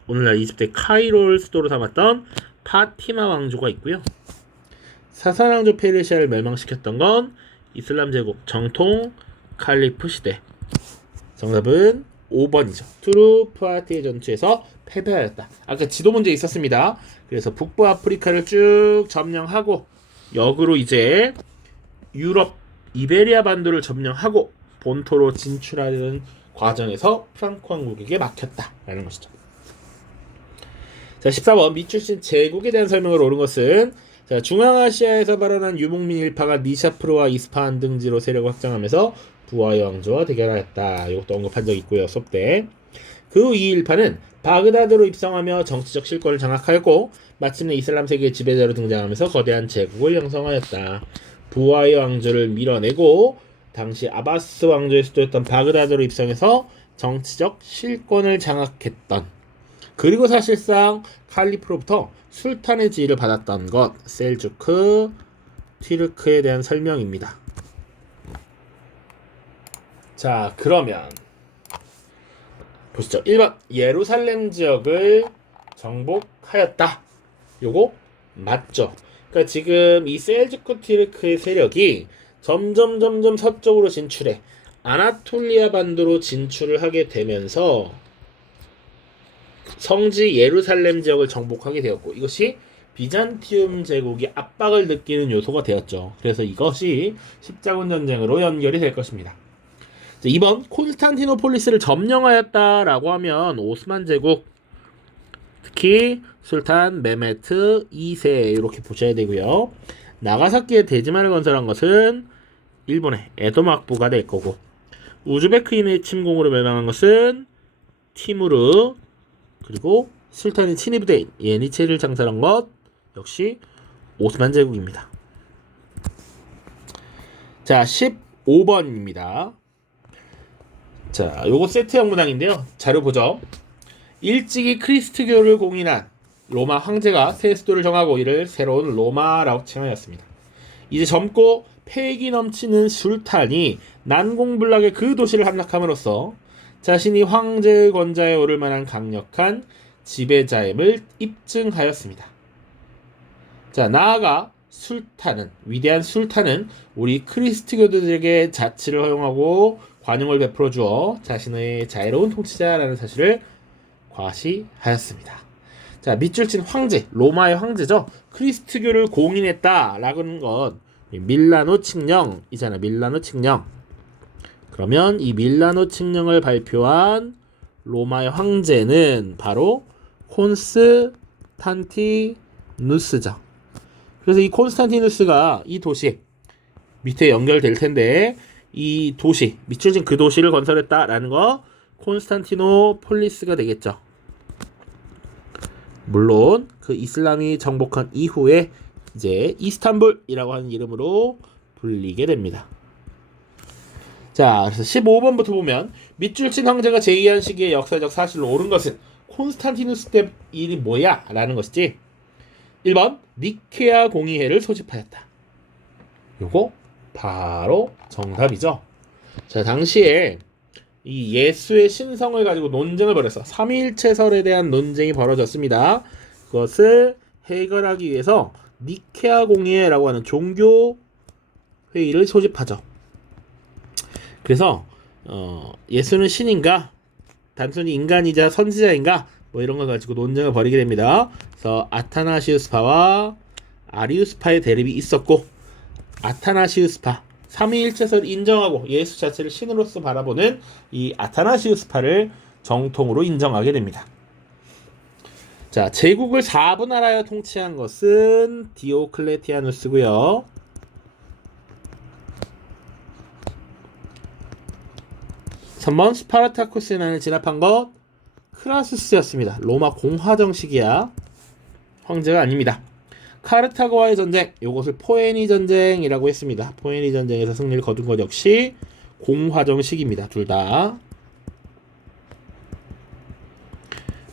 오늘날 이집트의 카이로를 수도로 삼았던 파티마 왕조가 있고요. 사산 왕조 페르시아를 멸망시켰던 건 이슬람 제국 정통 칼리프 시대. 정답은 5번이죠. 투르푸아티의 전투에서 패배하였다. 아까 지도 문제 있었습니다. 그래서 북부 아프리카를 쭉 점령하고 역으로 이제 유럽 이베리아 반도를 점령하고 본토로 진출하는 과정에서 프랑크 왕국에게 막혔다라는 것이죠. 자, 14번 미출신 제국에 대한 설명을 옳은 것은 자, 중앙아시아에서 발원한 유목민 일파가 니샤프르와 이스파한 등지로 세력을 확장하면서 부하의 왕조와 대결하였다. 이것도 언급한 적 있고요. 수업 때. 그 후 이 일파는 바그다드로 입성하며 정치적 실권을 장악하였고 마침내 이슬람 세계의 지배자로 등장하면서 거대한 제국을 형성하였다. 부하의 왕조를 밀어내고 당시 아바스 왕조의 수도였던 바그다드로 입성해서 정치적 실권을 장악했던 그리고 사실상 칼리프로부터 술탄의 지위를 받았던 것 셀주크 티르크에 대한 설명입니다. 자, 그러면 보시죠. 1번 예루살렘 지역을 정복하였다. 요거 맞죠? 그러니까 지금 이 셀주크 티르크의 세력이 점점 서쪽으로 진출해 아나톨리아 반도로 진출을 하게 되면서 성지 예루살렘 지역을 정복하게 되었고 이것이 비잔티움 제국이 압박을 느끼는 요소가 되었죠. 그래서 이것이 십자군 전쟁으로 연결이 될 것입니다. 2번 콘스탄티노폴리스를 점령하였다라고 하면 오스만 제국 특히 술탄 메메트 2세 이렇게 보셔야 되고요. 나가사키에 대지마를 건설한 것은 일본의 에도 막부가 될 거고 우즈베크인의 침공으로 멸망한 것은 티무르 그리고 술탄이 친위부대인 예니체를 장살한 것 역시 오스만 제국입니다. 자, 15번입니다. 자, 요거 세트형 문항인데요. 자료 보죠. 일찍이 크리스트교를 공인한 로마 황제가 새 수도를 정하고 이를 새로운 로마라고 칭하였습니다. 이제 젊고 패기 넘치는 술탄이 난공불락의 그 도시를 함락함으로써 자신이 황제의 권좌에 오를 만한 강력한 지배자임을 입증하였습니다. 자, 나아가 위대한 술탄은 우리 크리스트교도들에게 자치를 허용하고 관용을 베풀어 주어 자신의 자유로운 통치자라는 사실을 과시하였습니다. 자, 밑줄 친 황제, 로마의 황제죠. 크리스트교를 공인했다라는 건 밀라노 칙령이잖아. 밀라노 칙령. 그러면 이 밀라노 칙령을 발표한 로마의 황제는 바로 콘스탄티누스죠. 그래서 이 콘스탄티누스가 이 도시 밑에 연결될 텐데 이 도시, 밑줄 친 그 도시를 건설했다라는 거 콘스탄티노폴리스가 되겠죠. 물론 그 이슬람이 정복한 이후에 이제 이스탄불이라고 하는 이름으로 불리게 됩니다. 자, 그래서 15번부터 보면 밑줄 친 황제가 제2한 시기의 역사적 사실로 옳은 것은 콘스탄티누스 때 일이 뭐야? 라는 것이지. 1번 니케아 공의회를 소집하였다. 요거 바로 정답이죠. 자, 당시에 이 예수의 신성을 가지고 논쟁을 벌였어. 삼위일체설에 대한 논쟁이 벌어졌습니다. 그것을 해결하기 위해서 니케아 공의회라고 하는 종교 회의를 소집하죠. 그래서 예수는 신인가? 단순히 인간이자 선지자인가? 뭐 이런 걸 가지고 논쟁을 벌이게 됩니다. 그래서 아타나시우스파와 아리우스파의 대립이 있었고, 아타나시우스파 삼위일체설을 인정하고 예수 자체를 신으로서 바라보는 이 아타나시우스파를 정통으로 인정하게 됩니다. 자, 제국을 4분할하여 통치한 것은 디오클레티아누스고요. 3번 스파르타쿠스의 난을 진압한 것 크라수스였습니다. 로마 공화정 시기야. 황제가 아닙니다. 카르타고와의 전쟁, 이것을 포에니 전쟁이라고 했습니다. 포에니 전쟁에서 승리를 거둔 것 역시 공화정 시기입니다. 둘 다.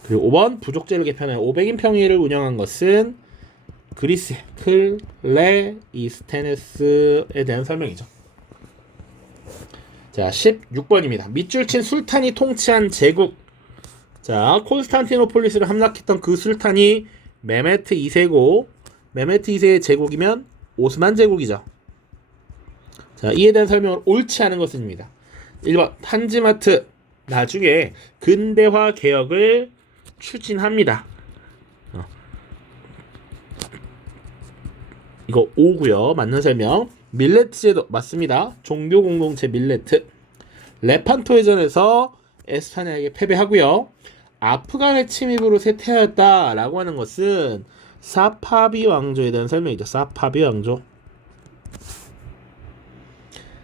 그리고 5번 부족제를 개편한 500인 평의를 운영한 것은 그리스 클레이스테네스에 대한 설명이죠. 자, 16번입니다. 밑줄 친 술탄이 통치한 제국. 자, 콘스탄티노폴리스를 함락했던 그 술탄이 메메트 2세고, 메메트 2세의 제국이면 오스만 제국이죠. 자, 이에 대한 설명을 옳지 않은 것입니다. 1번 탄지마트, 나중에 근대화 개혁을 추진합니다. 이거 5고요. 맞는 설명. 밀레트 제도 맞습니다. 종교 공동체 밀레트. 레판토 해전에서 에스파냐에게 패배하고요. 아프간의 침입으로 쇠퇴하였다라고 하는 것은 사파비 왕조에 대한 설명이죠. 사파비 왕조.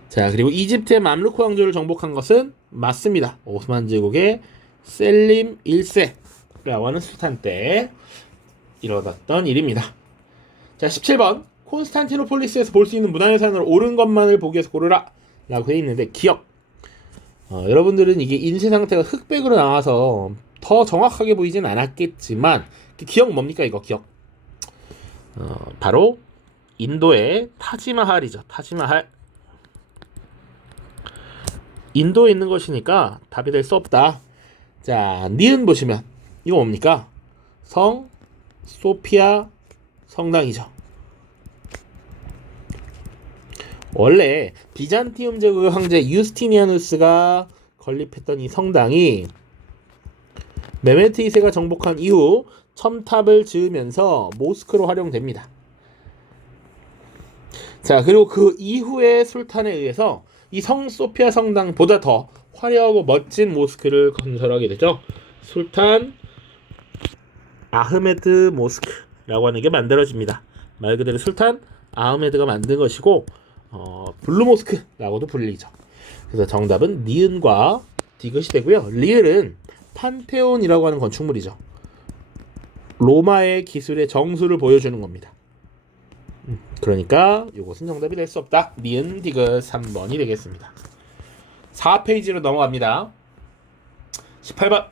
자, 그리고 이집트의 맘루크 왕조를 정복한 것은 맞습니다. 오스만 제국의 셀림 1세라고 하는 술탄 때 일어났던 일입니다. 자, 17번 콘스탄티노폴리스에서 볼 수 있는 문화유산으로 옳은 것만을 보기 위해서 고르라 라고 되어 있는데, 기억. 여러분들은 이게 인쇄 상태가 흑백으로 나와서 더 정확하게 보이진 않았겠지만, 기억 뭡니까? 이거 기억. 바로 인도의 타지마할이죠. 타지마할. 인도에 있는 것이니까 답이 될 수 없다. 자, 니은 보시면 이거 뭡니까? 성 소피아 성당이죠. 원래 비잔티움 제국의 황제 유스티니아누스가 건립했던 이 성당이 메메트 2세가 정복한 이후 첨탑을 지으면서 모스크로 활용됩니다. 자, 그리고 그 이후의 술탄에 의해서 이 성 소피아 성당보다 더 화려하고 멋진 모스크를 건설하게 되죠. 술탄 아흐메드 모스크라고 하는 게 만들어집니다. 말 그대로 술탄 아흐메드가 만든 것이고, 블루 모스크라고도 불리죠. 그래서 정답은 니은과 디귿이 되고요. 리을은 판테온이라고 하는 건축물이죠. 로마의 기술의 정수를 보여주는 겁니다. 그러니까 이것은 정답이 될 수 없다. 니은 디귿 3번이 되겠습니다. 4페이지로 넘어갑니다. 18번.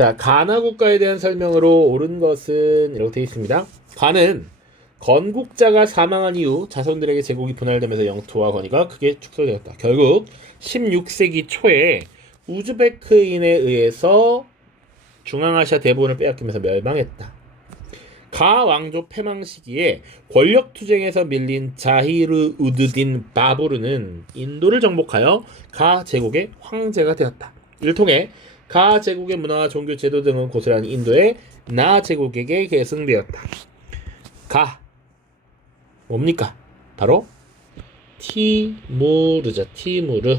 자, 가나 국가에 대한 설명으로 옳은 것은 이렇게 되어 있습니다. 가는 건국자가 사망한 이후 자손들에게 제국이 분할되면서 영토와 권위가 크게 축소되었다. 결국 16세기 초에 우즈베크인에 의해서 중앙아시아 대부분을 빼앗기면서 멸망했다. 가 왕조 패망 시기에 권력 투쟁에서 밀린 자히르 우드딘 바부르는 인도를 정복하여 가 제국의 황제가 되었다. 이를 통해 가 제국의 문화와 종교 제도 등은 고스란히 인도의 나 제국에게 계승되었다. 가 뭡니까? 바로 티무르죠. 티무르.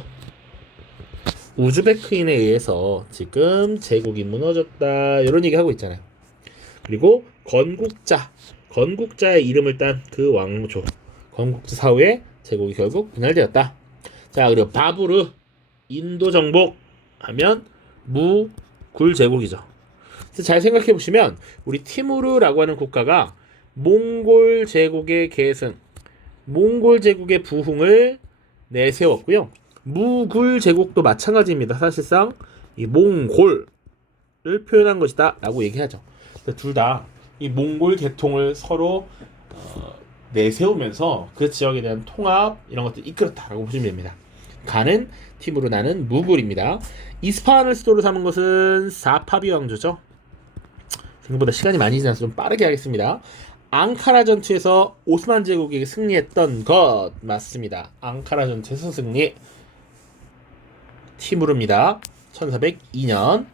우즈베크인에 의해서 지금 제국이 무너졌다 이런 얘기 하고 있잖아요. 그리고 건국자의 이름을 딴 그 왕조 건국자 사후에 제국이 결국 분할되었다. 자, 그리고 바부르 인도 정복 하면 무굴 제국이죠. 잘 생각해 보시면 우리 티무르라고 하는 국가가 몽골 제국의 계승, 몽골 제국의 부흥을 내세웠고요. 무굴 제국도 마찬가지입니다. 사실상 이 몽골을 표현한 것이다 라고 얘기하죠. 둘 다 이 몽골 계통을 서로 내세우면서 그 지역에 대한 통합 이런 것들 이끌었다라고 보시면 됩니다. 가는 팀으로 나는 무굴입니다. 이스파한을 수도로 삼은 것은 사파비 왕조죠. 생각보다 시간이 많이 지나서 좀 빠르게 하겠습니다. 앙카라 전투에서 오스만 제국에게 승리했던 것 맞습니다. 앙카라 전투에서 승리. 티무르입니다. 1402년.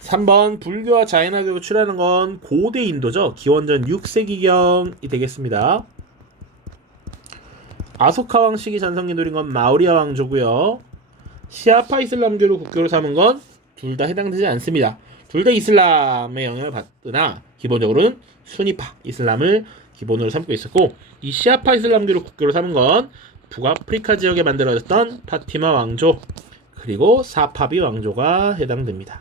3번 불교와 자이나교가 출현한 건 고대 인도죠. 기원전 6세기경이 되겠습니다. 아소카 왕 시기 전성기 누린 건 마우리아 왕조고요. 시아파 이슬람교를 국교로 삼은 건 둘 다 해당되지 않습니다. 둘 다 이슬람의 영향을 받으나 기본적으로는 수니파 이슬람을 기본으로 삼고 있었고, 이 시아파 이슬람교를 국교로 삼은 건 북아프리카 지역에 만들어졌던 파티마 왕조 그리고 사파비 왕조가 해당됩니다.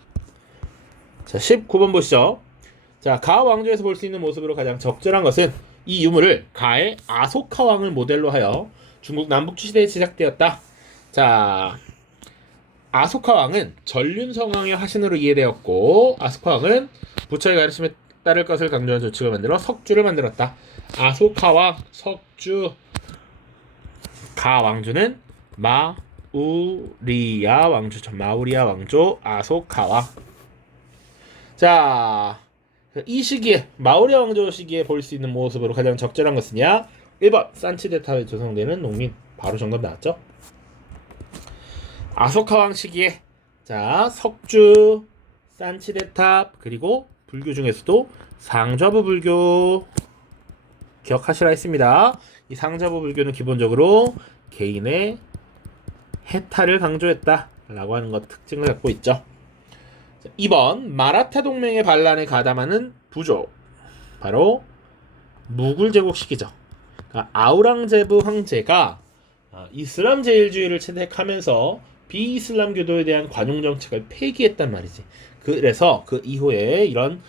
자, 19번 보시죠. 자, 가 왕조에서 볼 수 있는 모습으로 가장 적절한 것은 이 유물을 가의 아소카 왕을 모델로 하여 중국 남북주 시대에 제작되었다. 자, 아소카 왕은 전륜성왕의 화신으로 이해되었고, 아소카 왕은 부처의 가르침에 따를 것을 강조한 조칙을 만들어 석주를 만들었다. 아소카 왕, 석주. 가 왕조는 마우리아 왕조죠. 마우리아 왕조 아소카 왕. 자, 이 시기에 마우리아 왕조 시기에 볼 수 있는 모습으로 가장 적절한 것은야 1번 산치데탑에 조성되는 농민. 바로 정답 나왔죠. 아소카 왕 시기에 자 석주, 산치데탑 그리고 불교 중에서도 상좌부 불교 기억하시라 했습니다. 이 상좌부 불교는 기본적으로 개인의 해탈을 강조했다 라고 하는 것 특징을 갖고 있죠. 2번 마라타 동맹의 반란에 가담하는 부족, 바로 무굴 제국 시기죠. 그러니까 아우랑제브 황제가 이슬람 제일주의를 채택하면서 비이슬람교도에 대한 관용 정책을 폐기했단 말이지. 그래서 그 이후에 이런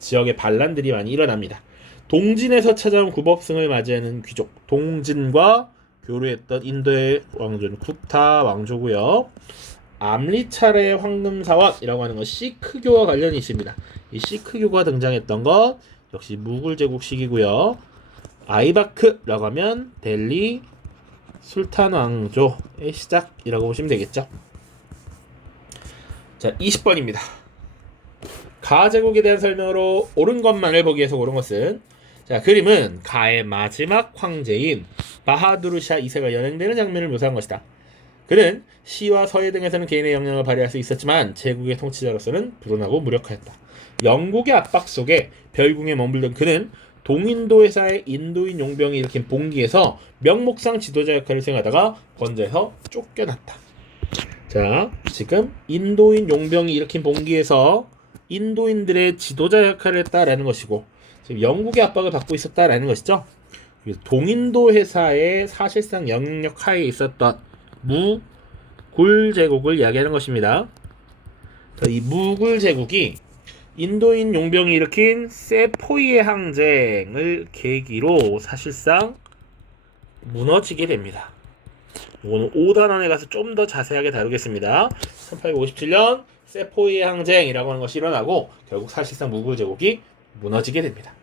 지역의 반란들이 많이 일어납니다. 동진에서 찾아온 구법승을 맞이하는 귀족, 동진과 교류했던 인도의 왕조는 쿠타 왕조고요. 암리차레 황금사원이라고 하는 건 시크교와 관련이 있습니다. 이 시크교가 등장했던 것 역시 무굴 제국 시기고요. 아이바크라고 하면 델리 술탄 왕조의 시작이라고 보시면 되겠죠. 자, 20번입니다. 가 제국에 대한 설명으로 옳은 것만을 보기 위해서 옳은 것은, 자, 그림은 가의 마지막 황제인 바하두르샤 2세가 연행되는 장면을 묘사한 것이다. 그는 시와 서예 등에서는 개인의 영향을 발휘할 수 있었지만 제국의 통치자로서는 불운하고 무력하였다. 영국의 압박 속에 별궁에 머물던 그는 동인도 회사의 인도인 용병이 일으킨 봉기에서 명목상 지도자 역할을 수행하다가 건재해서 쫓겨났다. 자, 지금 인도인 용병이 일으킨 봉기에서 인도인들의 지도자 역할을 했다라는 것이고, 지금 영국의 압박을 받고 있었다라는 것이죠. 동인도 회사의 사실상 영향력 하에 있었던 무굴 제국을 이야기하는 것입니다. 이 무굴 제국이 인도인 용병이 일으킨 세포이의 항쟁을 계기로 사실상 무너지게 됩니다. 이거는 5단 안에 가서 좀 더 자세하게 다루겠습니다. 1857년 세포이의 항쟁이라고 하는 것이 일어나고 결국 사실상 무굴 제국이 무너지게 됩니다.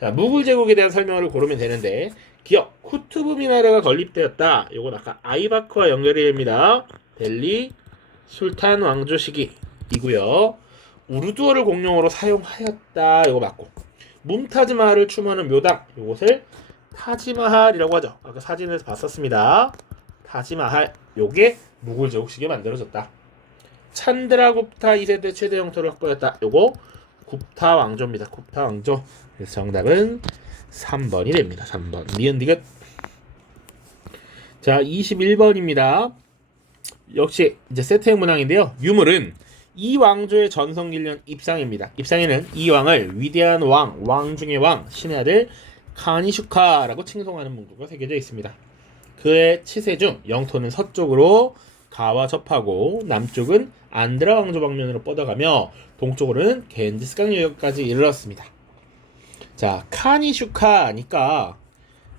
자, 무굴 제국에 대한 설명을 고르면 되는데 기억 쿠투브 미나르가 건립되었다. 요건 아까 아이바크와 연결이 됩니다. 델리 술탄 왕조 시기이고요. 우르두어를 공용어로 사용하였다. 이거 맞고 뭄타즈 마할을 추모하는 묘당 요것을 타지마할이라고 하죠. 아까 사진에서 봤었습니다. 타지마할 요게 무굴 제국 시기에 만들어졌다. 찬드라굽타 2세대 최대 영토를 확보했다. 요거 굽타 왕조입니다. 굽타 왕조. 그래서 정답은 3번이 됩니다. 3번. 니은디귿. 자, 21번입니다. 역시 이제 세트형 문항인데요. 유물은 이 왕조의 전성기년 입상입니다. 입상에는 이 왕을 위대한 왕 중의 왕, 신의 아들 카니슈카라고 칭송하는 문구가 새겨져 있습니다. 그의 치세 중 영토는 서쪽으로 가와 접하고 남쪽은 안드라 왕조 방면으로 뻗어가며 동쪽으로는 겐지스강 유역까지 이르렀습니다. 자, 카니슈카니까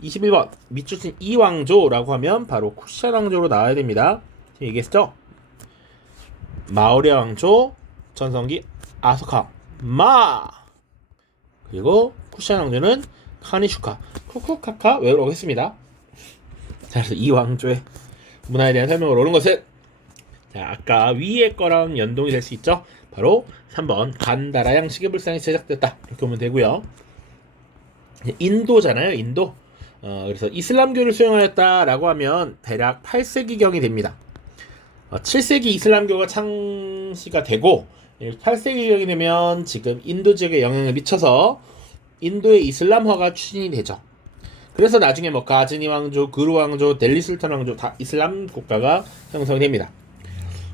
21번 밑줄친 이 왕조라고 하면 바로 쿠샨 왕조로 나와야 됩니다. 지금 얘기했죠? 마오리 왕조 전성기 아소카 마 그리고 쿠샨 왕조는 카니슈카 쿠쿠카카 외우겠습니다. 자, 그래서 이 왕조의 문화에 대한 설명을 옳은 것은 자, 아까 위의 거랑 연동이 될 수 있죠. 바로 3번 간다라 양식의 불상이 제작됐다 이렇게 보면 되고요. 인도잖아요. 인도. 그래서 이슬람교를 수용하였다라고 하면 대략 8세기경이 됩니다. 7세기 이슬람교가 창시가 되고 8세기경이 되면 지금 인도 지역에 영향을 미쳐서 인도의 이슬람화가 추진이 되죠. 그래서 나중에 뭐 가즈니 왕조, 그루 왕조, 델리 술탄 왕조 다 이슬람 국가가 형성이 됩니다.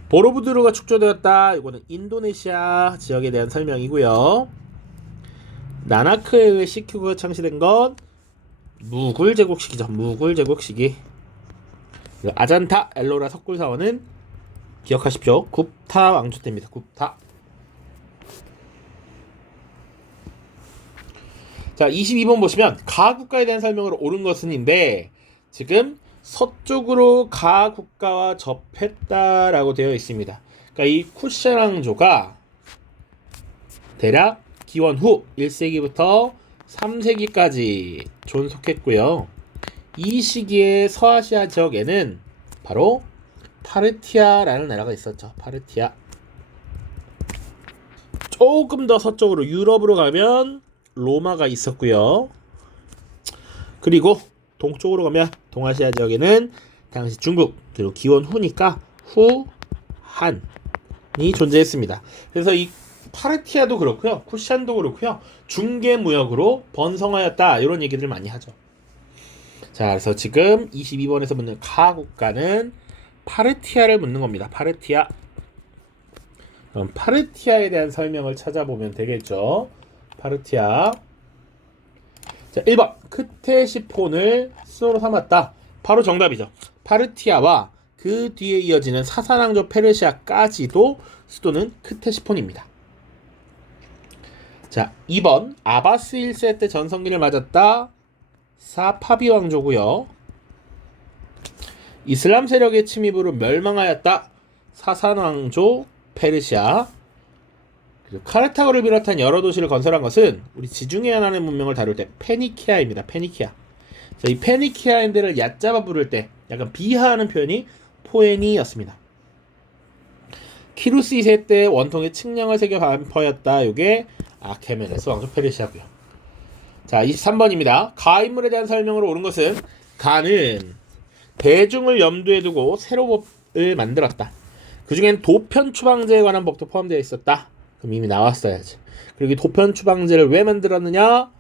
보로부두르가 축조되었다. 이거는 인도네시아 지역에 대한 설명이고요. 나나크에 의해 시큐가 창시된 건 무굴 제국 시기죠. 무굴 제국 시기. 아잔타 엘로라 석굴 사원은 기억하십시오. 굽타 왕조 때입니다. 굽타. 자, 22번 보시면 가 국가에 대한 설명으로 옳은 것은인데 지금 서쪽으로 가 국가와 접했다라고 되어 있습니다. 그러니까 이 쿠샨 왕조가 대략 기원 후 1세기부터 3세기까지 존속했고요. 이 시기에 서아시아 지역에는 바로 파르티아라는 나라가 있었죠. 파르티아. 조금 더 서쪽으로 유럽으로 가면 로마가 있었고요. 그리고 동쪽으로 가면 동아시아 지역에는 당시 중국 그리고 기원 후니까 후한이 존재했습니다. 그래서 이 파르티아도 그렇고요. 쿠샨도 그렇고요. 중개무역으로 번성하였다. 이런 얘기들을 많이 하죠. 자, 그래서 지금 22번에서 묻는 가 국가는 파르티아를 묻는 겁니다. 파르티아. 그럼 파르티아에 대한 설명을 찾아보면 되겠죠. 파르티아. 자, 1번 크테시폰을 수도로 삼았다. 바로 정답이죠. 파르티아와 그 뒤에 이어지는 사사왕조 페르시아까지도 수도는 크테시폰입니다. 자, 2번 아바스 1세 때 전성기를 맞았다. 사파비 왕조고요. 이슬람 세력의 침입으로 멸망하였다. 사산 왕조 페르시아. 그리고 카르타고를 비롯한 여러 도시를 건설한 것은 우리 지중해 하나의 문명을 다룰 때 페니키아입니다. 페니키아. 자, 이 페니키아인들을 얕잡아 부를 때 약간 비하하는 표현이 포에니였습니다. 키루스 2세 때 원통의 측량을 새겨 반포하였다. 이게 아케메네스 왕조 페르시아고요. 자, 23번입니다. 가 인물에 대한 설명으로 옳은 것은 가는 대중을 염두에 두고 새로 법을 만들었다. 그 중엔 도편 추방제에 관한 법도 포함되어 있었다. 그럼 이미 나왔어야지. 그리고 이 도편 추방제를 왜 만들었느냐?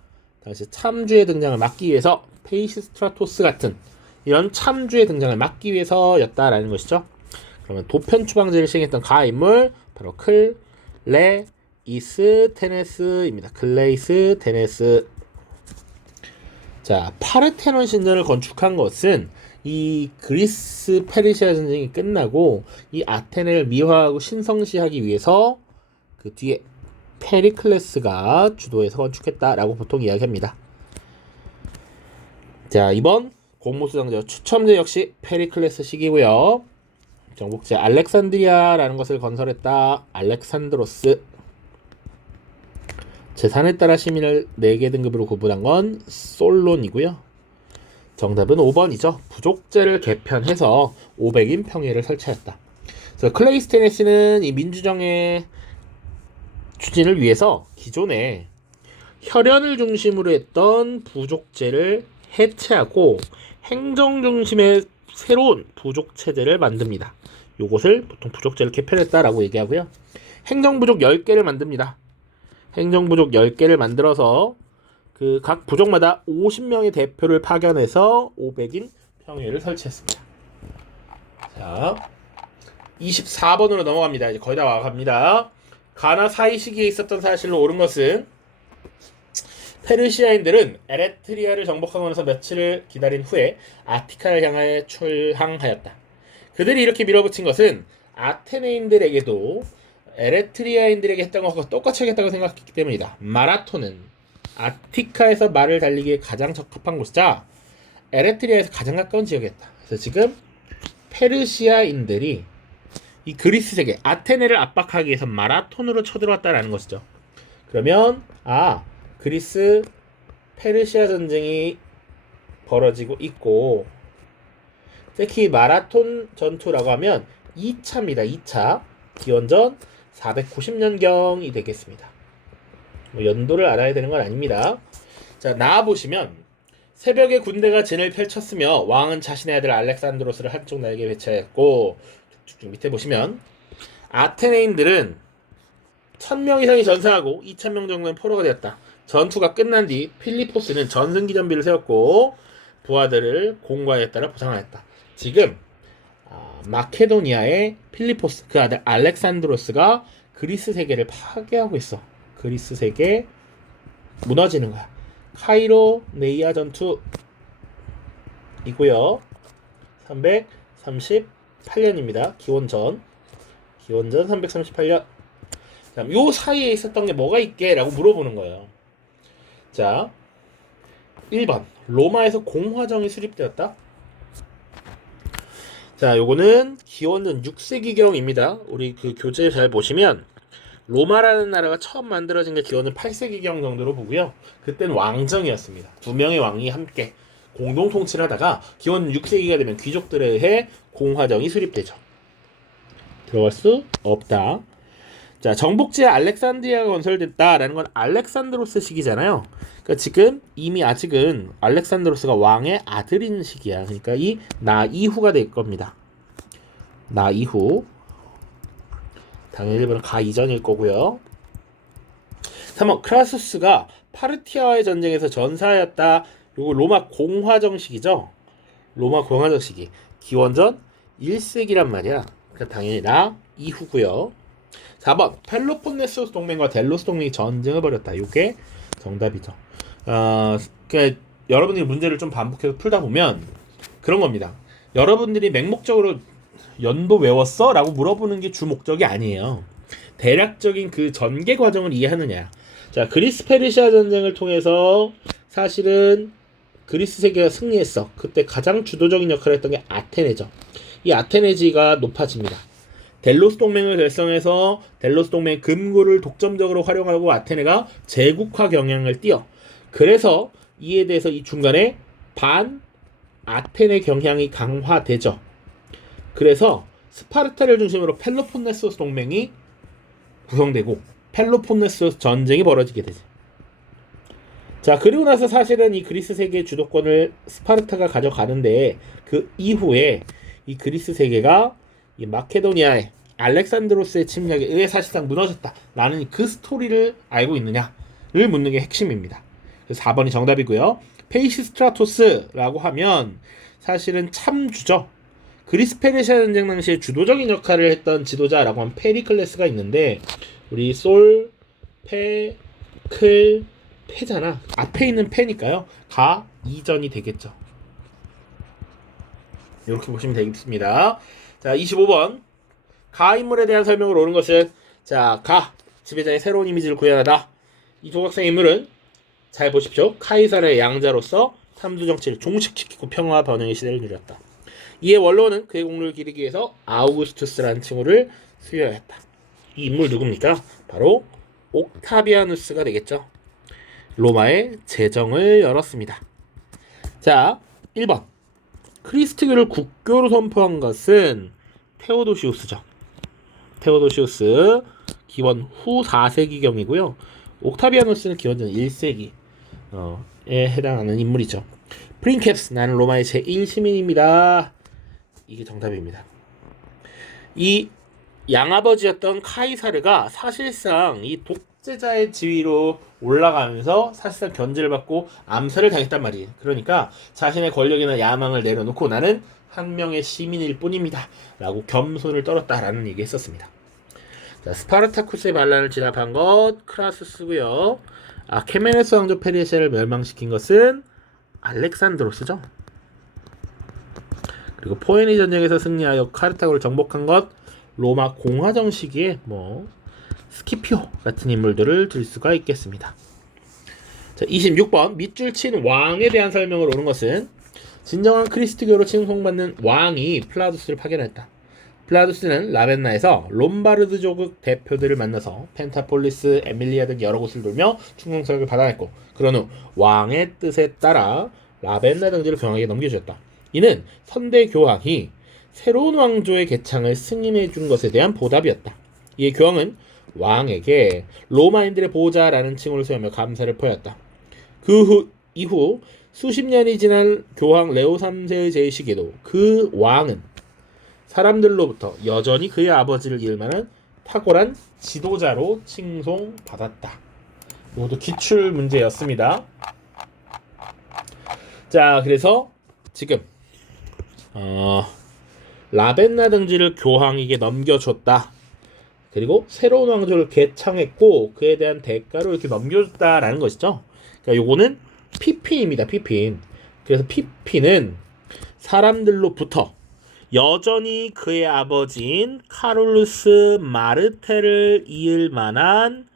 당시 참주의 등장을 막기 위해서 페이시스트라토스 같은 이런 참주의 등장을 막기 위해서였다라는 것이죠. 그러면 도편 추방제를 시행했던 가 인물 바로 클레이스 테네스입니다. 클레이스 테네스. 자, 파르테논 신전을 건축한 것은 이 그리스 페르시아 전쟁이 끝나고 이 아테네를 미화하고 신성시하기 위해서 그 뒤에 페리클레스가 주도해서 건축했다라고 보통 이야기합니다. 자, 이번 공무수장자 추첨제 역시 페리클레스 시기고요. 정복제 알렉산드리아라는 것을 건설했다. 알렉산드로스. 재산에 따라 시민을 4개 등급으로 구분한 건 솔론이고요. 정답은 5번이죠. 부족제를 개편해서 500인 평예를 설치했다. 그래서 클레이스테네스는 이 민주정의 추진을 위해서 기존에 혈연을 중심으로 했던 부족제를 해체하고 행정 중심의 새로운 부족체제를 만듭니다. 요것을 보통 부족제를 개편했다라고 얘기하고요. 행정부족 10개를 만듭니다. 행정부족 10개를 만들어서 그 각 부족마다 50명의 대표를 파견해서 500인 평회를 설치했습니다. 자, 24번으로 넘어갑니다. 이제 거의 다 와갑니다. 가나 사이 시기에 있었던 사실로 옳은 것은 페르시아인들은 에레트리아를 정복하고 나서 며칠을 기다린 후에 아티카를 향하여 출항하였다. 그들이 이렇게 밀어붙인 것은 아테네인들에게도 에레트리아인들에게 했던 것과 똑같이 하겠다고 생각했기 때문이다. 마라톤은 아티카에서 말을 달리기에 가장 적합한 곳이자 에레트리아에서 가장 가까운 지역이었다. 그래서 지금 페르시아인들이 이 그리스 세계 아테네를 압박하기 위해서 마라톤으로 쳐들어왔다라는 것이죠. 그러면 그리스 페르시아 전쟁이 벌어지고 있고, 특히 마라톤 전투라고 하면 2차입니다. 2차 기원전 490년경이 되겠습니다. 연도를 알아야 되는 건 아닙니다. 자, 나와보시면 새벽에 군대가 진을 펼쳤으며 왕은 자신의 아들 알렉산드로스를 한쪽 날개에 배치하였고, 쭉쭉 밑에 보시면 아테네인들은 1000명 이상이 전사하고 2000명 정도는 포로가 되었다. 전투가 끝난 뒤 필리포스는 전승기념비를 세웠고 부하들을 공과에 따라 보상하였다. 지금 마케도니아의 필리포스, 그 아들 알렉산드로스가 그리스 세계를 파괴하고 있어. 그리스 세계 무너지는 거야. 카이로 네이아 전투이고요. 338년입니다. 기원전 338년. 요 사이에 있었던 게 뭐가 있게? 라고 물어보는 거예요. 자, 1번 로마에서 공화정이 수립되었다. 자, 요거는 기원전 6세기경입니다. 우리 그 교재 잘 보시면 로마라는 나라가 처음 만들어진 게 기원전 8세기경 정도로 보고요. 그때는 왕정이었습니다. 2명의 왕이 함께 공동 통치를 하다가 기원전 6세기가 되면 귀족들에 의해 공화정이 수립되죠. 들어갈 수 없다. 자, 정복지에 알렉산드리아가 건설됐다라는 건 알렉산드로스 시기잖아요. 그러니까 지금 이미 아직은 알렉산드로스가 왕의 아들인 시기야. 그러니까 이 나 이후가 될 겁니다. 나 이후. 당연히 1번은 가 이전일 거고요. 3번 크라수스가 파르티아와의 전쟁에서 전사하였다. 요거 로마 공화정 시기죠. 로마 공화정 시기. 기원전 1세기란 말이야. 그러니까 당연히 나 이후고요. 4번 펠로폰네소스 동맹과 델로스 동맹이 전쟁을 벌였다. 요게 정답이죠. 그러니까 여러분들이 문제를 좀 반복해서 풀다 보면 그런 겁니다. 여러분들이 맹목적으로 연도 외웠어? 라고 물어보는 게 주 목적이 아니에요. 대략적인 그 전개 과정을 이해하느냐. 자, 그리스 페르시아 전쟁을 통해서 사실은 그리스 세계가 승리했어. 그때 가장 주도적인 역할을 했던 게 아테네죠. 이 아테네지가 높아집니다. 델로스 동맹을 결성해서 델로스 동맹 금고를 독점적으로 활용하고 아테네가 제국화 경향을 띄어. 그래서 이에 대해서 이 중간에 반 아테네 경향이 강화되죠. 그래서 스파르타를 중심으로 펠로폰네소스 동맹이 구성되고 펠로폰네소스 전쟁이 벌어지게 되죠. 자, 그리고 나서 사실은 이 그리스 세계의 주도권을 스파르타가 가져가는데 그 이후에 이 그리스 세계가 이 마케도니아의 알렉산드로스의 침략에 의해 사실상 무너졌다. 라는 그 스토리를 알고 있느냐를 묻는 게 핵심입니다. 그래서 4번이 정답이고요. 페이시스트라토스라고 하면 사실은 참주죠. 그리스 페르시아 전쟁 당시에 주도적인 역할을 했던 지도자라고 하면 페리클레스가 있는데 우리 솔, 페, 클, 페잖아. 앞에 있는 페니까요. 가 이전이 되겠죠. 이렇게 보시면 되겠습니다. 자, 25번 가 인물에 대한 설명을 옳은 것은 자, 가 지배자의 새로운 이미지를 구현하다. 이 조각상 인물은 잘 보십시오. 카이사르의 양자로서 삼두 정치를 종식시키고 평화와 번영의 시대를 누렸다. 이에 원로는 그의 공로를 기리기 위해서 아우구스투스라는 칭호를 수여했다. 이 인물 누굽니까? 바로 옥타비아누스가 되겠죠. 로마의 제정을 열었습니다. 자, 1번. 크리스트교를 국교로 선포한 것은 테오도시우스죠. 테오도시우스 기원 후 4세기경이고요. 옥타비아누스는 기원전 1세기에 해당하는 인물이죠. 프린캡스, 나는 로마의 제1시민입니다. 이게 정답입니다. 이 양아버지였던 카이사르가 사실상 이 독재자의 지위로 올라가면서 사실상 견제를 받고 암살을 당했단 말이에요. 그러니까 자신의 권력이나 야망을 내려놓고 나는 한 명의 시민일 뿐입니다 라고 겸손을 떨었다라는 얘기 했었습니다. 자, 스파르타쿠스의 반란을 진압한 것 크라수스고요. 아케메네스 왕조 페르시아를 멸망시킨 것은 알렉산드로스죠. 그리고 포에니 전쟁에서 승리하여 카르타고를 정복한 것 로마 공화정 시기에 스키피오 같은 인물들을 들 수가 있겠습니다. 자, 26번 밑줄 친 왕에 대한 설명을 오는 것은 진정한 크리스트교로 칭송받는 왕이 플라두스를 파견했다. 플라두스는 라벤나에서 롬바르드 조국 대표들을 만나서 펜타폴리스, 에밀리아 등 여러 곳을 돌며 충성서약을 받아냈고 그런 후 왕의 뜻에 따라 라벤나 등지를 교황에게 넘겨주었다. 이는 선대 교황이 새로운 왕조의 개창을 승인해 준 것에 대한 보답이었다. 이에 교황은 왕에게 로마인들의 보호자라는 칭호를 수여하며 감사를 표했다. 이후 수십 년이 지난 교황 레오 3세의 제위시기에도 그 왕은 사람들로부터 여전히 그의 아버지를 이을 만한 탁월한 지도자로 칭송받았다. 이것도 기출 문제였습니다. 자, 그래서 지금 라벤나 등지를 교황에게 넘겨줬다. 그리고 새로운 왕조를 개창했고 그에 대한 대가로 이렇게 넘겨줬다라는 것이죠. 그러니까 요거는 피핀입니다. 피핀. 그래서 피핀은 사람들로부터 여전히 그의 아버지인 카롤루스 마르테를 이을 만한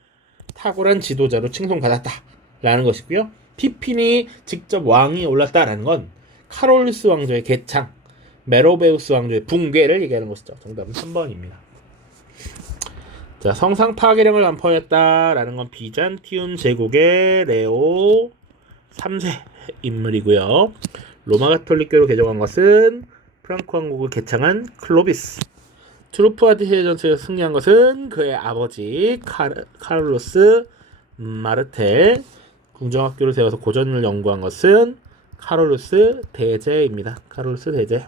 탁월한 지도자로 칭송받았다라는 것이고요. 피핀이 직접 왕이 올랐다라는 건 카롤루스 왕조의 개창, 메로베우스 왕조의 붕괴를 얘기하는 것이죠. 정답은 3번입니다. 자, 성상 파괴령을 반포했다라는 건 비잔티움 제국의 레오 3세 인물이고요. 로마 가톨릭교로 개종한 것은 프랑크 왕국을 개창한 클로비스. 트루프아디히의 전투에서 승리한 것은 그의 아버지 카를로스 마르텔. 궁정학교를 세워서 고전을 연구한 것은 카롤루스 대제입니다. 카롤루스 대제.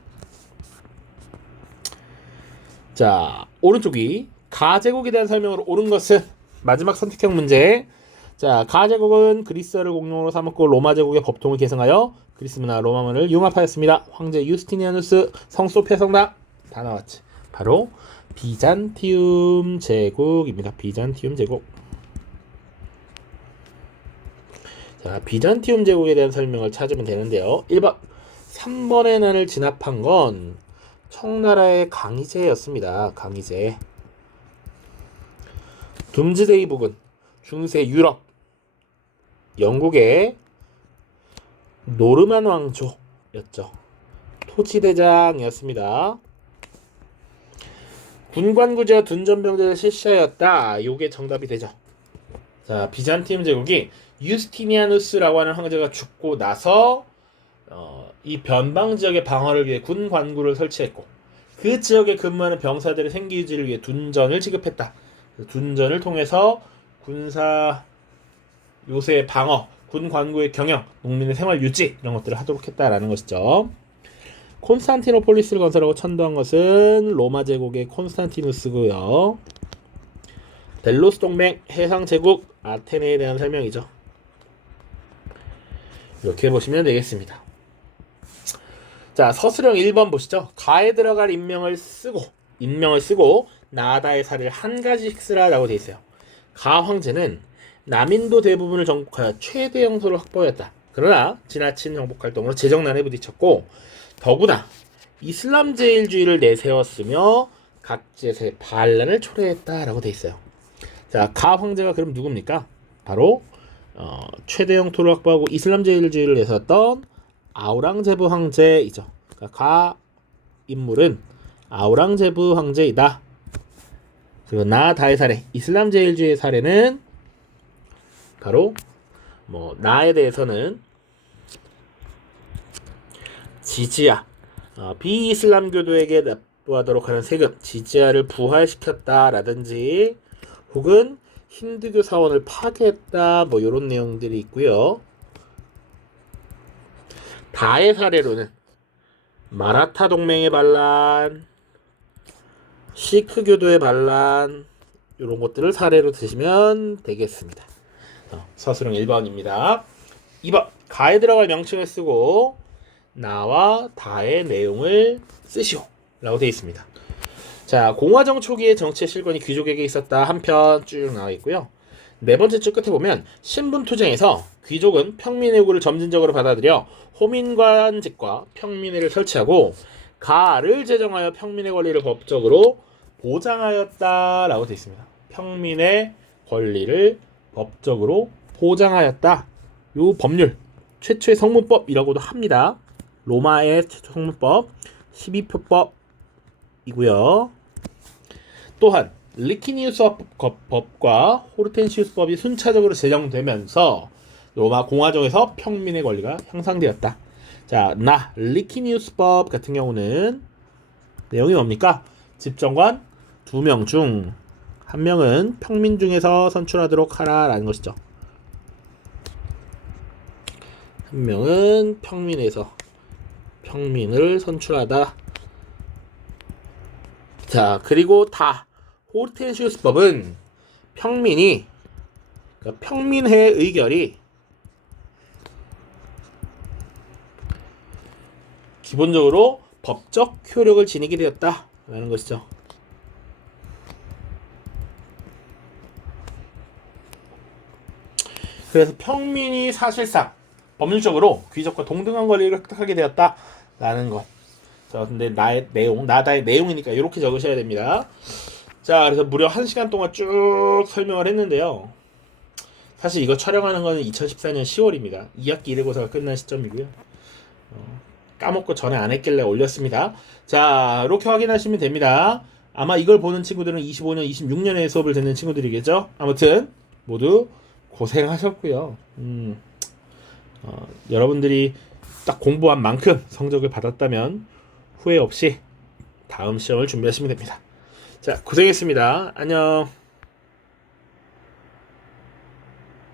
자, 오른쪽이 가제국에 대한 설명으로 옳은 것은 마지막 선택형 문제. 자, 가제국은 그리스어를 공용어로 삼았고 로마 제국의 법통을 계승하여 그리스 문화 로마문을 융합하였습니다. 황제 유스티니아누스 성소피아 성당 다 나왔지. 바로 비잔티움 제국입니다. 비잔티움 제국. 자, 비잔티움 제국에 대한 설명을 찾으면 되는데요. 1번 3번의 난을 진압한 건 청나라의 강희제였습니다. 강희제. 둠즈데이 부근 중세 유럽 영국의 노르만 왕조였죠. 토치대장이었습니다. 군관구제와 둔전병제를 실시하였다. 요게 정답이 되죠. 자, 비잔티움 제국이 유스티니아누스라고 하는 황제가 죽고 나서 이 변방 지역의 방어를 위해 군 관구를 설치했고 그 지역에 근무하는 병사들의 생기 유지를 위해 둔전을 지급했다. 둔전을 통해서 군사 요새의 방어, 군 관구의 경영, 농민의 생활 유지 이런 것들을 하도록 했다라는 것이죠. 콘스탄티노폴리스를 건설하고 천도한 것은 로마 제국의 콘스탄티누스고요. 델로스 동맹, 해상 제국, 아테네에 대한 설명이죠. 이렇게 보시면 되겠습니다. 자, 서술형 1번 보시죠. 가에 들어갈 인명을 쓰고 나다의 살을 한 가지씩 쓰라라고 되어 있어요. 가 황제는 남인도 대부분을 정복하여 최대 영토를 확보했다. 그러나 지나친 정복 활동으로 재정난에 부딪혔고 더구나 이슬람 제일주의를 내세웠으며 각지에서의 반란을 초래했다라고 되어 있어요. 자, 가 황제가 그럼 누굽니까? 바로 최대 영토를 확보하고 이슬람 제일주의를 내세웠던 아우랑제브 황제이죠. 그러니까 가 인물은 아우랑제브 황제이다. 그리고 나다의 사례, 이슬람 제일주의 사례는 바로 나에 대해서는 지지야, 비이슬람교도에게 납부하도록 하는 세금 지지야를 부활시켰다라든지 혹은 힌두교 사원을 파괴했다 이런 내용들이 있고요. 다의 사례로는 마라타 동맹의 반란, 시크 교도의 반란 이런 것들을 사례로 드시면 되겠습니다. 서술형 1번입니다. 2번 가에 들어갈 명칭을 쓰고 나와 다의 내용을 쓰시오 라고 되어 있습니다. 자, 공화정 초기의 정치의 실권이 귀족에게 있었다 한 편 쭉 나와 있고요. 네 번째 줄 끝에 보면 신분투쟁에서 귀족은 평민의 요구를 점진적으로 받아들여 호민관직과 평민회를 설치하고 가를 제정하여 평민의 권리를 법적으로 보장하였다 라고 되어 있습니다. 평민의 권리를 법적으로 보장하였다. 요 법률 최초의 성문법이라고도 합니다. 로마의 최초 성문법 12표법이고요. 또한 리키니우스 법과 호르텐시우스 법이 순차적으로 제정되면서 로마 공화정에서 평민의 권리가 향상되었다. 자, 리키니우스 법 같은 경우는 내용이 뭡니까? 집정관 2명 중 1명은 평민 중에서 선출하도록 하라라는 것이죠. 1명은 평민에서 평민을 선출하다. 자, 그리고 호르텐시우스 법은 평민이 그러니까 평민회 의결이 기본적으로 법적 효력을 지니게 되었다라는 것이죠. 그래서 평민이 사실상 법률적으로 귀족과 동등한 권리를 획득하게 되었다라는 것. 자, 근데 나다의 내용이니까 이렇게 적으셔야 됩니다. 자, 그래서 무려 1시간 동안 쭉 설명을 했는데요. 사실 이거 촬영하는 거는 2014년 10월입니다. 2학기 1회고사가 끝난 시점이고요. 까먹고 전에 안 했길래 올렸습니다. 자, 이렇게 확인하시면 됩니다. 아마 이걸 보는 친구들은 25년, 26년에 수업을 듣는 친구들이겠죠? 아무튼 모두 고생하셨고요. 여러분들이 딱 공부한 만큼 성적을 받았다면 후회 없이 다음 시험을 준비하시면 됩니다. 자, 고생했습니다. 안녕.